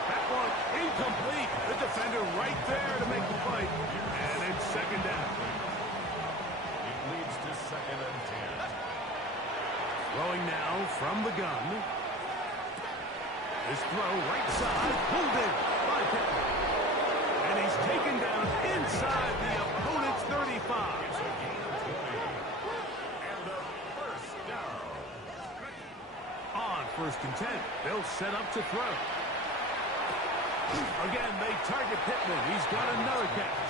That one incomplete. The defender right there to make the fight. And it's 2nd down. It leads to 2nd and 10. Throwing now from the gun. This throw right side, pulled in by Pittman. And he's taken down inside the opponent's 35. And a 1st down. On 1st and 10, they'll set up to throw. Again, they target Pittman. He's got another catch.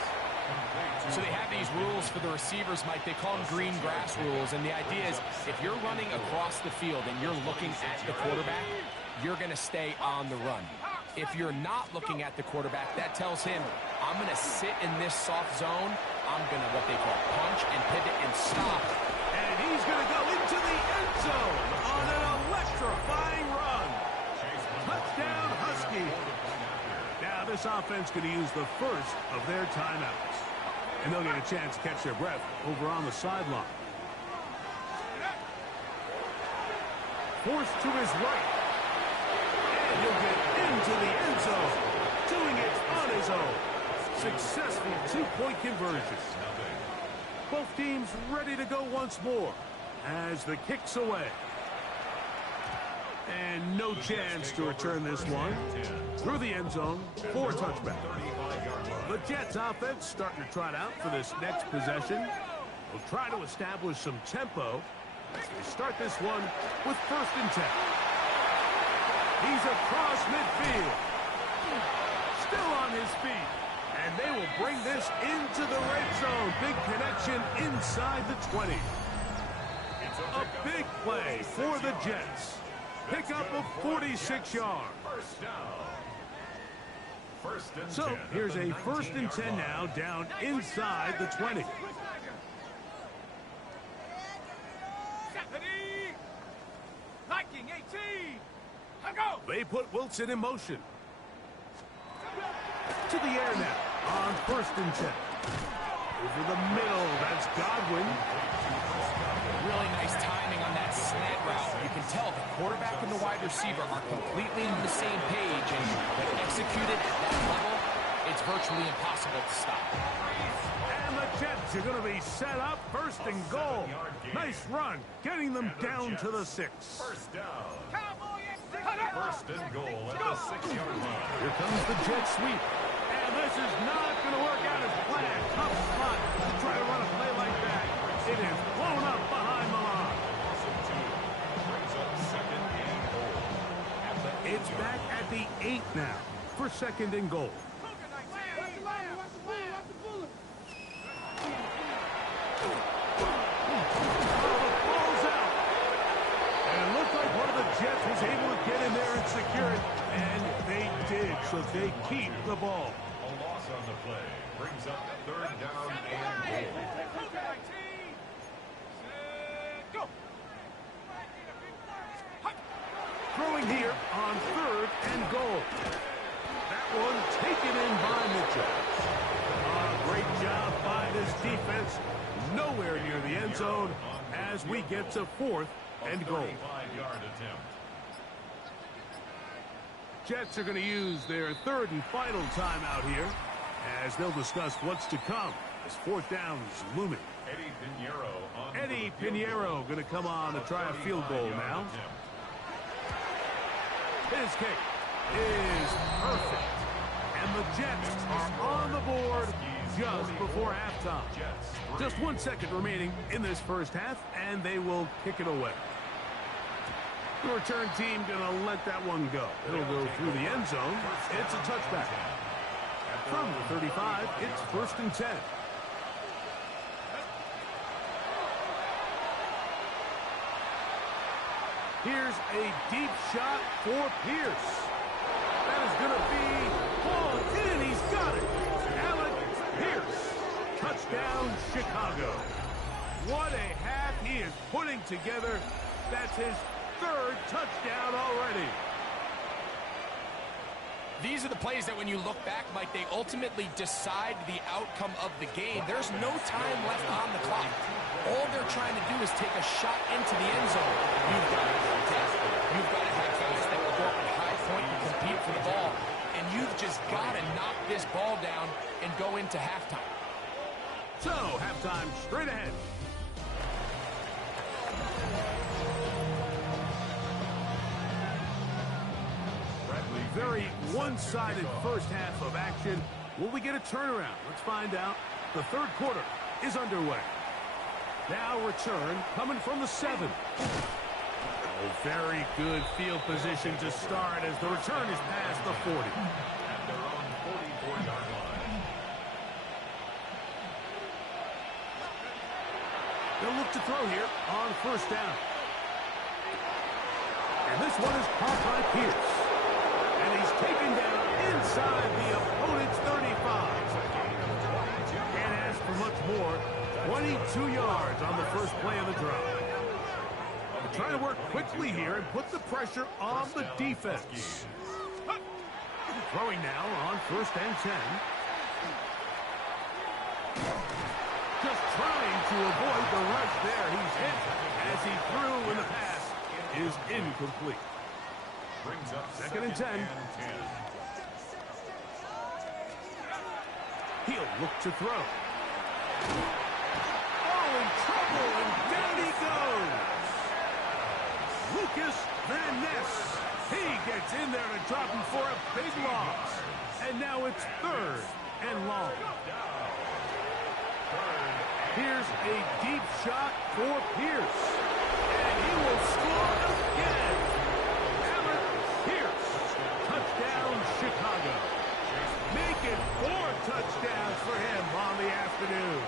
So they have these rules for the receivers, Mike. They call them green grass rules. And the idea is if you're running across the field and you're looking at the quarterback, you're going to stay on the run. If you're not looking at the quarterback, that tells him, I'm going to sit in this soft zone. I'm going to what they call punch and pivot and stop. And he's going to go into the end zone on an electrifying run. Touchdown, Husky. Now this offense going to use the first of their timeouts. And they'll get a chance to catch their breath over on the sideline. Forced to his right. And he'll get into the end zone. Doing it on his own. Successful two-point conversion. Both teams ready to go once more as the kick's away. And no chance to return this one. Through the end zone for a touchback. The Jets offense starting to trot out for this next possession. Will try to establish some tempo as they start this one with 1st and 10. He's across midfield. Still on his feet. And they will bring this into the red zone. Big connection inside the 20. A big play for the Jets. Pickup of 46 yards. So here's a 1st and 10 now down inside the 20. Liking 18. Go. They put Wilson in motion. To the air now on 1st and 10. Over the middle, that's Godwin. Really nice timing on that slant route. You can tell the quarterback and the wide receiver are completely on the same page, and when executed at that level, it's virtually impossible to stop. And the Jets are going to be set up 1st and goal. Nice run, getting them down to the 6. First down. 1st and goal at the 6-yard line. Here comes the jet sweep. And this is not going to work out as planned. Tough spot to try to run a play like that. It is blown up behind the line. It's back at the 8 now for 2nd and goal. Jets was able to get in there and secure it, and they did, so they keep the ball. A loss on the play brings up 3rd down and goal. Throwing here on 3rd and goal. That one taken in by Mitchell. Great job by this defense. Nowhere near the end zone as we get to 4th and goal. 35-yard attempt. Jets are going to use their 3rd and final timeout here as they'll discuss what's to come as 4th down is looming. Eddie Pinheiro going to come on to try a field goal now. His kick is perfect. And the Jets are on the board just before halftime. Just 1 second remaining in this first half, and they will kick it away. The return team going to let that one go. It'll go through the end zone. It's a touchback. From the 35, it's 1st and 10. Here's a deep shot for Pierce. That is going to be hauled in. He's got it. Alec Pierce. Touchdown, Chicago. What a half he is putting together. That's his 3rd touchdown already. These are the plays that when you look back, Mike, they ultimately decide the outcome of the game. There's no time left on the clock. All they're trying to do is take a shot into the end zone. You've got to have guys that will go up at high point and compete for the ball. And you've just got to knock this ball down and go into halftime. So, halftime straight ahead. Very one-sided first half of action. Will we get a turnaround? Let's find out. The 3rd quarter is underway. Now return coming from the 7. Oh, very good field position to start as the return is past the 40. At their own 44-yard line. They'll look to throw here on first down. And this one is caught by Pierce. And he's taken down inside the opponent's 35. Can't ask for much more. 22 yards on the first play of the drive. They're trying to work quickly here and put the pressure on the defense. Throwing now on first and 10. Just trying to avoid the rush there. He's hit as he threw when the pass is incomplete. Brings up Second and 10. He'll look to throw. Oh, in trouble, and down he goes. Lucas Van Ness. He gets in there to drop him for a big loss. And now it's third and long. Here's a deep shot for Pierce. And he will score again. Allen Pierce. Touchdown, Chicago. Make it 4 touchdowns for him on the afternoon.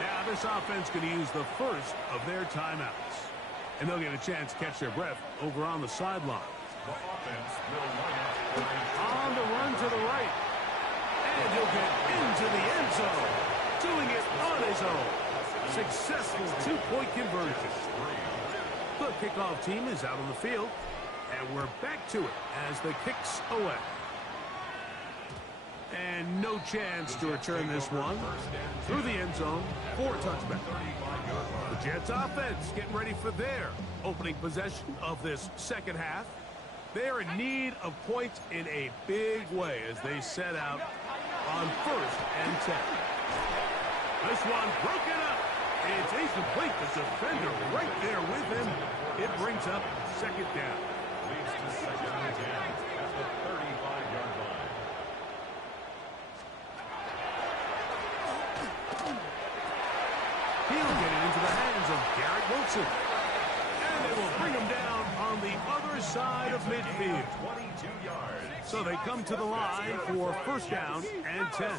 Now this offense going to use the first of their timeouts. And they'll get a chance to catch their breath over on the sideline. The offense will line up for on the run to the right. And he'll get into the end zone. Doing it on his own. Successful 2-point conversion. The kickoff team is out on the field. And we're back to it as the kick's away. And no chance to return this one. Through the end zone for a touchback. The Jets offense getting ready for their opening possession of this second half. They're in need of points in a big way as they set out on first and 10. This one broken up. It's incomplete. The defender right there with him. It brings up second down. leads to second and 10 at the 35-yard line. He'll get it into the hands of Garrett Wilson. And they will bring him down on the other side of midfield. 22 yards. So they come to the line for first down and 10.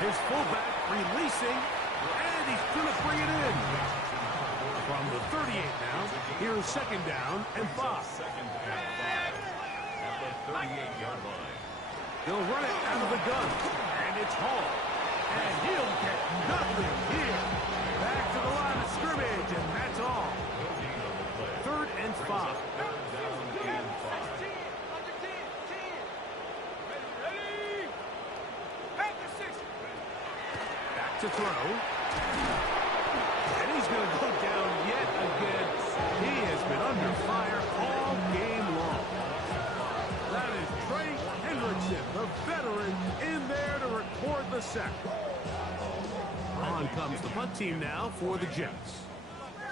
His fullback releasing, and he's going to bring it in. From the 38 now, here's second down and 5. Second and 5 at the 38-yard line. They'll run it out of the gun, and it's Hall. And he'll get nothing here. Back to the line of scrimmage, and that's all. Third and 5. Back to throw. And he's going to go down yet again. He has been under fire all game long. That is Trey Hendrickson, the veteran, in there to record the sack. On comes the punt team now for the Jets,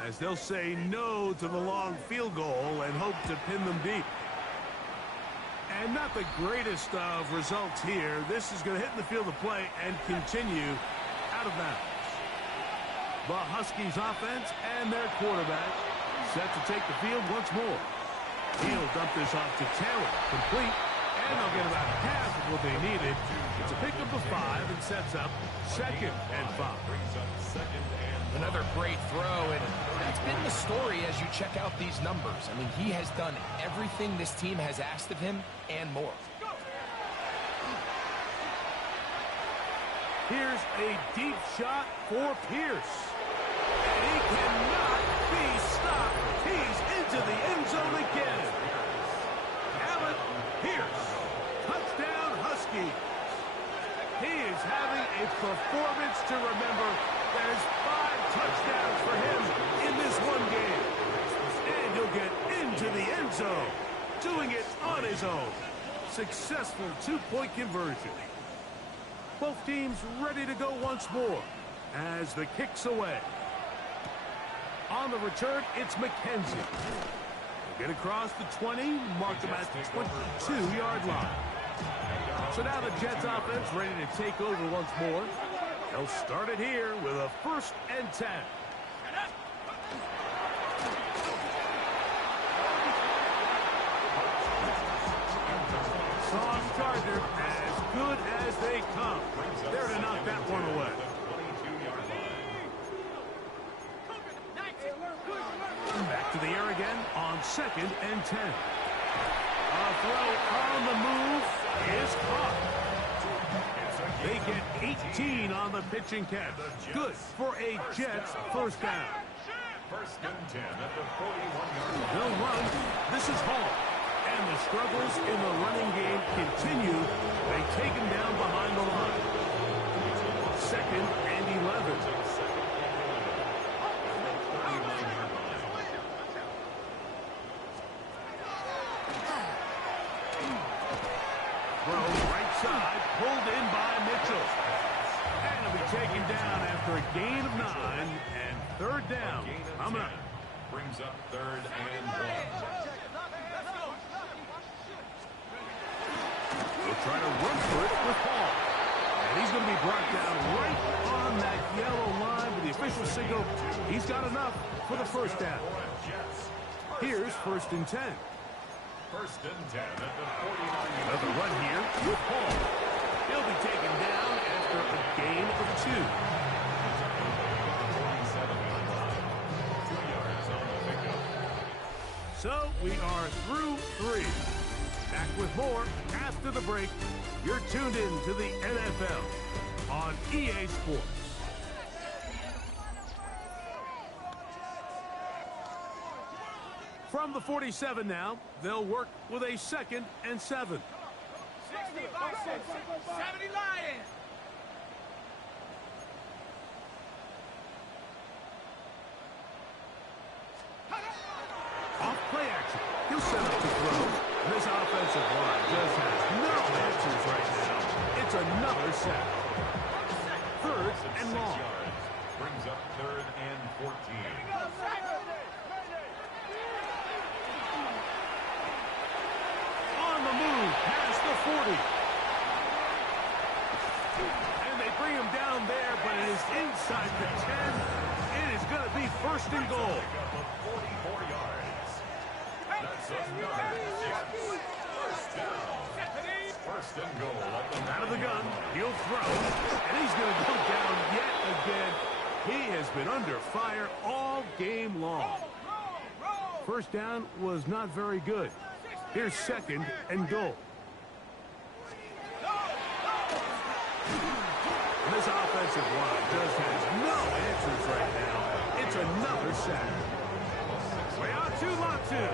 as they'll say no to the long field goal and hope to pin them deep. And not the greatest of results here. This is going to hit in the field of play and continue out of bounds. The Huskies offense and their quarterback set to take the field once more. He'll dump this off to Taylor, complete, and they'll get about half of what they needed. It's a pickup of 5 and sets up second and 5. Another great throw, and that's been the story as you check out these numbers. I mean, he has done everything this team has asked of him and more. Here's a deep shot for Pierce. And he cannot be stopped. He's into the end zone again. Allen Pierce. Touchdown Husky. He is having a performance to remember. There's 5 touchdowns for him in this one game. And he'll get into the end zone, doing it on his own. Successful 2-point conversion. Both teams ready to go once more as the kick's away. On the return, it's McKenzie. He'll get across the 20, mark them at the 22-yard line. So now the Jets offense ready to take over once more. They'll start it here with a first and 10. Sauce Gardner has good as they come. There to knock that one away. Back to the air again on 2nd and 10. A throw on the move is caught. They get 18 on the pitching catch. Good for a Jets first down. First and 10 at the 41-yard line. They'll run. This is Hall. And the struggles in the running game continue. They take him down behind the line. 2nd and 11. Throw right side, pulled in by Mitchell. And he'll be taken down after a gain of 9 and 3rd down. Coming up. Brings up 3rd and 1. He'll try to run for it with Hall. And he's going to be brought down right on that yellow line with the official signal. He's got enough for the first down. Here's 1st and 10. First and 10 at the 49. Another run here with Hall. He'll be taken down after a gain of 2. 47-yard line. 2 yards on the pickup. So we are through 3. Back with more after the break. You're tuned in to the NFL on EA Sports. From the 47 now, they'll work with a 2nd and 7. 60 Bison, 70 Lions. Off play action. He'll set up to throw. This offensive line just has no answers right now. It's another sack. 3rd and long. Brings up 3rd and 14. On the move past the 40. And they bring him down there, but it is inside the 10. It is going to be 1st and goal. 44 yards. That's another 6. First down. First and goal. Out of the gun, he'll throw, and he's going to go down yet again. He has been under fire all game long. First down was not very good. Here's 2nd and goal. This offensive line just has no answers right now. It's another sack. Reatu Latu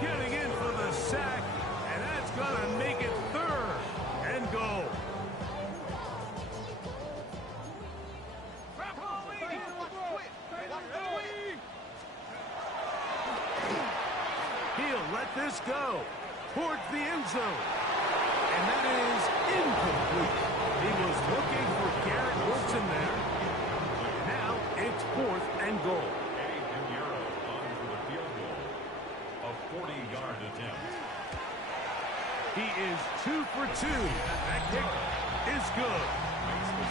getting in for the sack, and that's going to make it 3rd and goal. He'll let this go towards the end zone. And that is incomplete. He was looking for Garrett Wilson there. Now it's 4th and goal. Eddie Pinheiro on for the field goal. A 40-yard attempt. He is 2 for 2. That kick is good.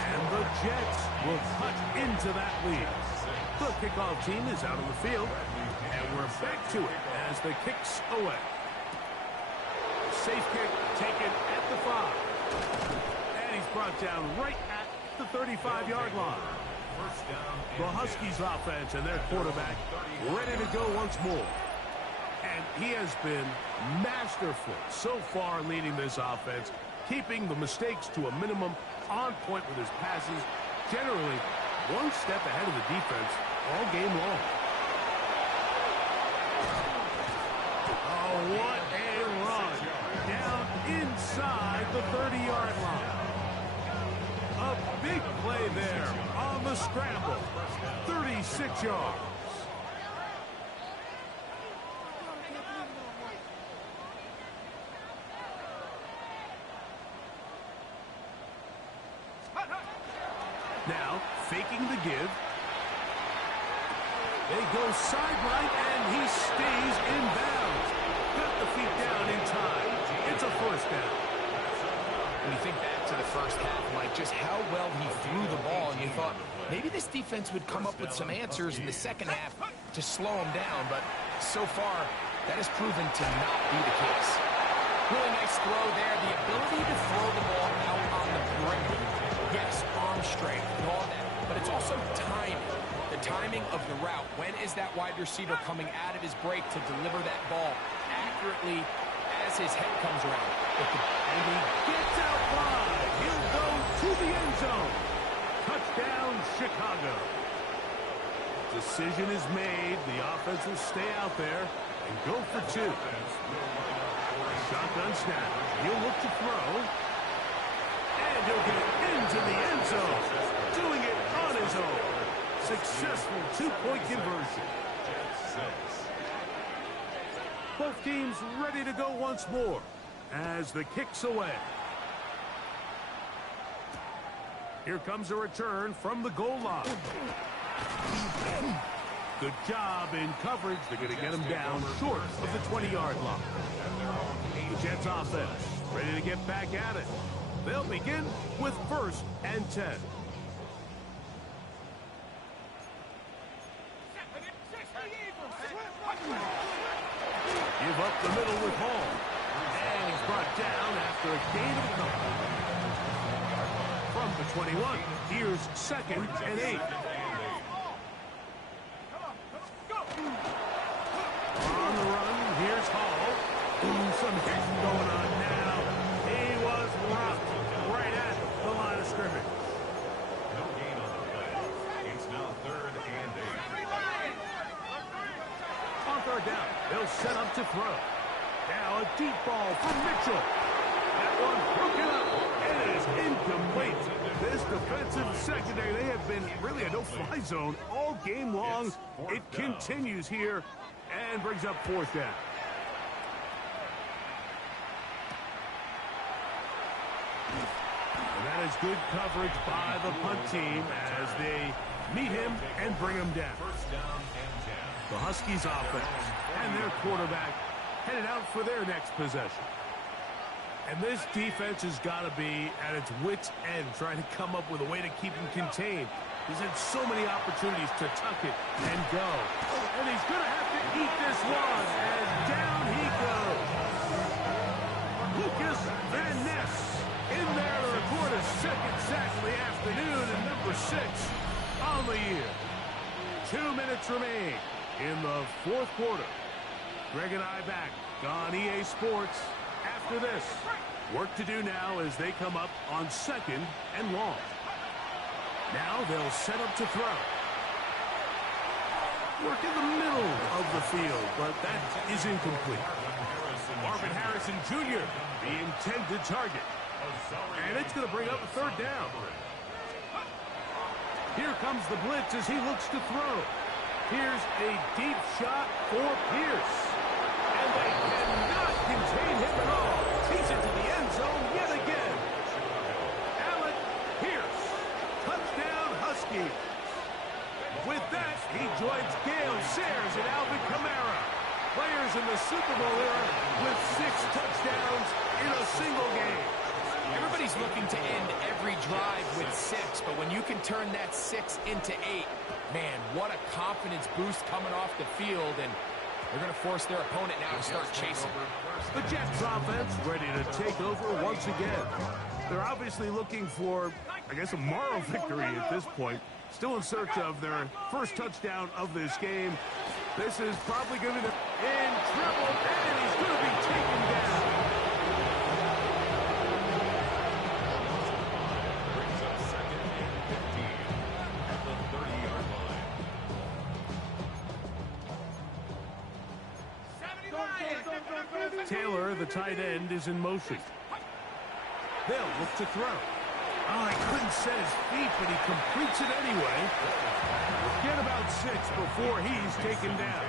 And the Jets will cut into that lead. The kickoff team is out on the field. And we're back to it as the kick's away. Safe kick taken at the 5. And he's brought down right at the 35-yard line. The Huskies offense and their quarterback ready to go once more. And he has been masterful so far leading this offense, keeping the mistakes to a minimum, on point with his passes, generally one step ahead of the defense all game long. Oh, what a run down inside the 30-yard line. A big play there on the scramble. 36 yards. Now, faking the give. They go sideline, and he stays in bounds. Got the feet down in time. It's a first down. When you think back to the first half, Mike, just how well he threw the ball, and you thought maybe this defense would come up with some answers in the second half to slow him down, but so far, that has proven to not be the case. Really nice throw there. The ability to throw the ball out on strength and all that, but it's also timing. The timing of the route. When is that wide receiver coming out of his break to deliver that ball accurately as his head comes around? And he gets out wide. He'll go to the end zone. Touchdown, Chicago. Decision is made. The offense will stay out there and go for two. Shotgun snap. He'll look to throw. And he'll get into the end zone. Doing it on his own. Successful two-point conversion. Both teams ready to go once more as the kick's away. Here comes a return from the goal line. Good job in coverage. They're going to get him down short of the 20-yard line. The Jets offense ready to get back at it. They'll begin with 1st and 10. Give up the middle with Hall. And he's brought down after a gain of a couple. From the 21, here's 2nd and 8. On the run, here's Hall. Ooh, some hitting going on now. He was rocked right at the line of scrimmage. No gain on the play. It's now 3rd and 8. On 3rd down, they'll set up to throw. Now a deep ball from Mitchell. That one broken up, and it is incomplete. This defensive secondary, they have been really a no-fly zone all game long. It continues here and brings up 4th down. And that is good coverage by the punt team as they meet him and bring him down. 1st down and 10. The Huskies offense and their quarterback headed out for their next possession. And this defense has got to be at its wits' end trying to come up with a way to keep him contained. He's had so many opportunities to tuck it and go. And he's going to have to eat this one. And down he goes. Lucas Van Ness in there to record a 2nd sack of the afternoon and number 6 on the year. 2 minutes remain in the 4th quarter. Greg and I back on EA Sports after this. Work to do now as they come up on 2nd and long. Now they'll set up to throw. Work in the middle of the field, but that is incomplete. Marvin Harrison Jr., the intended target. And it's going to bring up a 3rd down. Here comes the blitz as he looks to throw. Here's a deep shot for Pierce. And they cannot contain him at all. He's into the end zone yet again. Alec Pierce. Touchdown Husky. With that, he joins Gale Sayers and Alvin Kamara. Players in the Super Bowl era with 6 touchdowns in a single game. Everybody's looking to end every drive with 6, but when you can turn that 6 into 8, man, what a confidence boost coming off the field, and they're going to force their opponent now to start chasing. The Jets offense ready to take over once again. They're obviously looking for, I guess, a moral victory at this point. Still in search of their 1st touchdown of this game. This is probably going to be in trouble, and he's going to be taken down. Brings up 2nd and 15 at the 30-yard line. Taylor, the tight end, is in motion. They'll look to throw. Oh, he couldn't set his feet, but he completes it anyway. Get about 6 before he's taken down.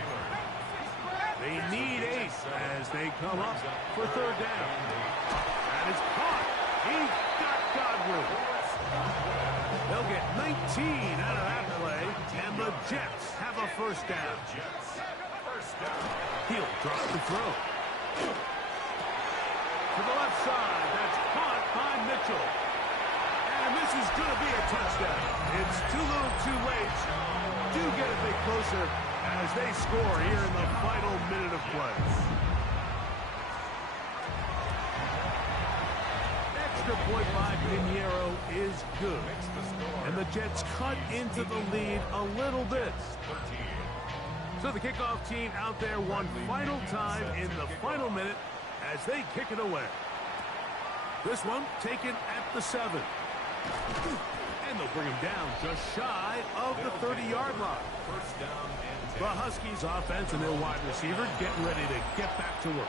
They need 8 as they come up for 3rd down. And it's caught. He got Godwin. They'll get 19 out of that play, and the Jets have a 1st down. He'll drop the throw. To the left side, that's caught by Mitchell. And this is going to be a touchdown. It's too little too late. Do get a bit closer as they score here in the final minute of play. Extra point by Pinheiro is good. And the Jets cut into the lead a little bit. So the kickoff team out there one final time in the final minute as they kick it away. This one taken at the 7. And they'll bring him down just shy of the 30-yard line. The Huskies offense and their wide receiver getting ready to get back to work.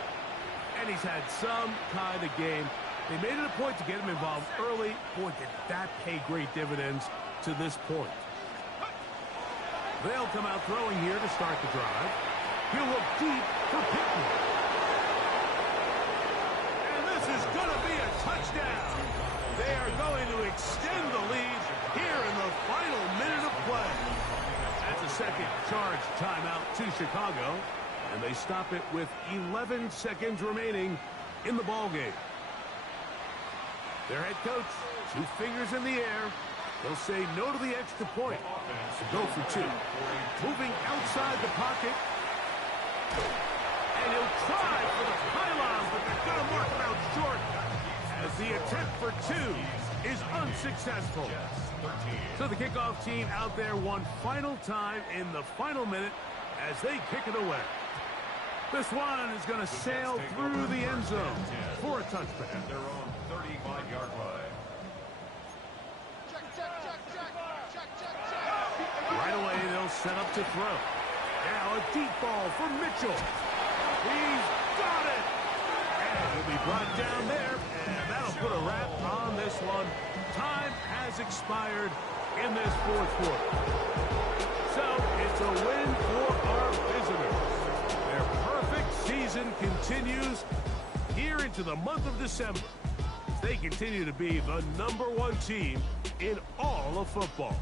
And he's had some kind of game. They made it a point to get him involved early. Boy, did that pay great dividends to this point. They'll come out throwing here to start the drive. He'll look deep for Pittman. And this is going to be a touchdown. They are going to extend the lead here in the final minute of play. That's a second charge timeout to Chicago. And they stop it with 11 seconds remaining in the ballgame. Their head coach, 2 fingers in the air. They'll say no to the extra point. So go for 2. Moving outside the pocket. And he'll try for the pylon, but they're going to mark him out short as the attempt for 2 is unsuccessful. So the kickoff team out there one final time in the final minute as they kick it away. This one is going to sail through the end zone for a touchback. Their own 35-yard line. Right away, they'll set up to throw. Now a deep ball for Mitchell. He's got it. And he'll be brought down there. And that'll put a wrap on this one. Time has expired in this fourth quarter. So it's a win for our visitors. Their perfect season continues here into the month of December. They continue to be the #1 team in all of football.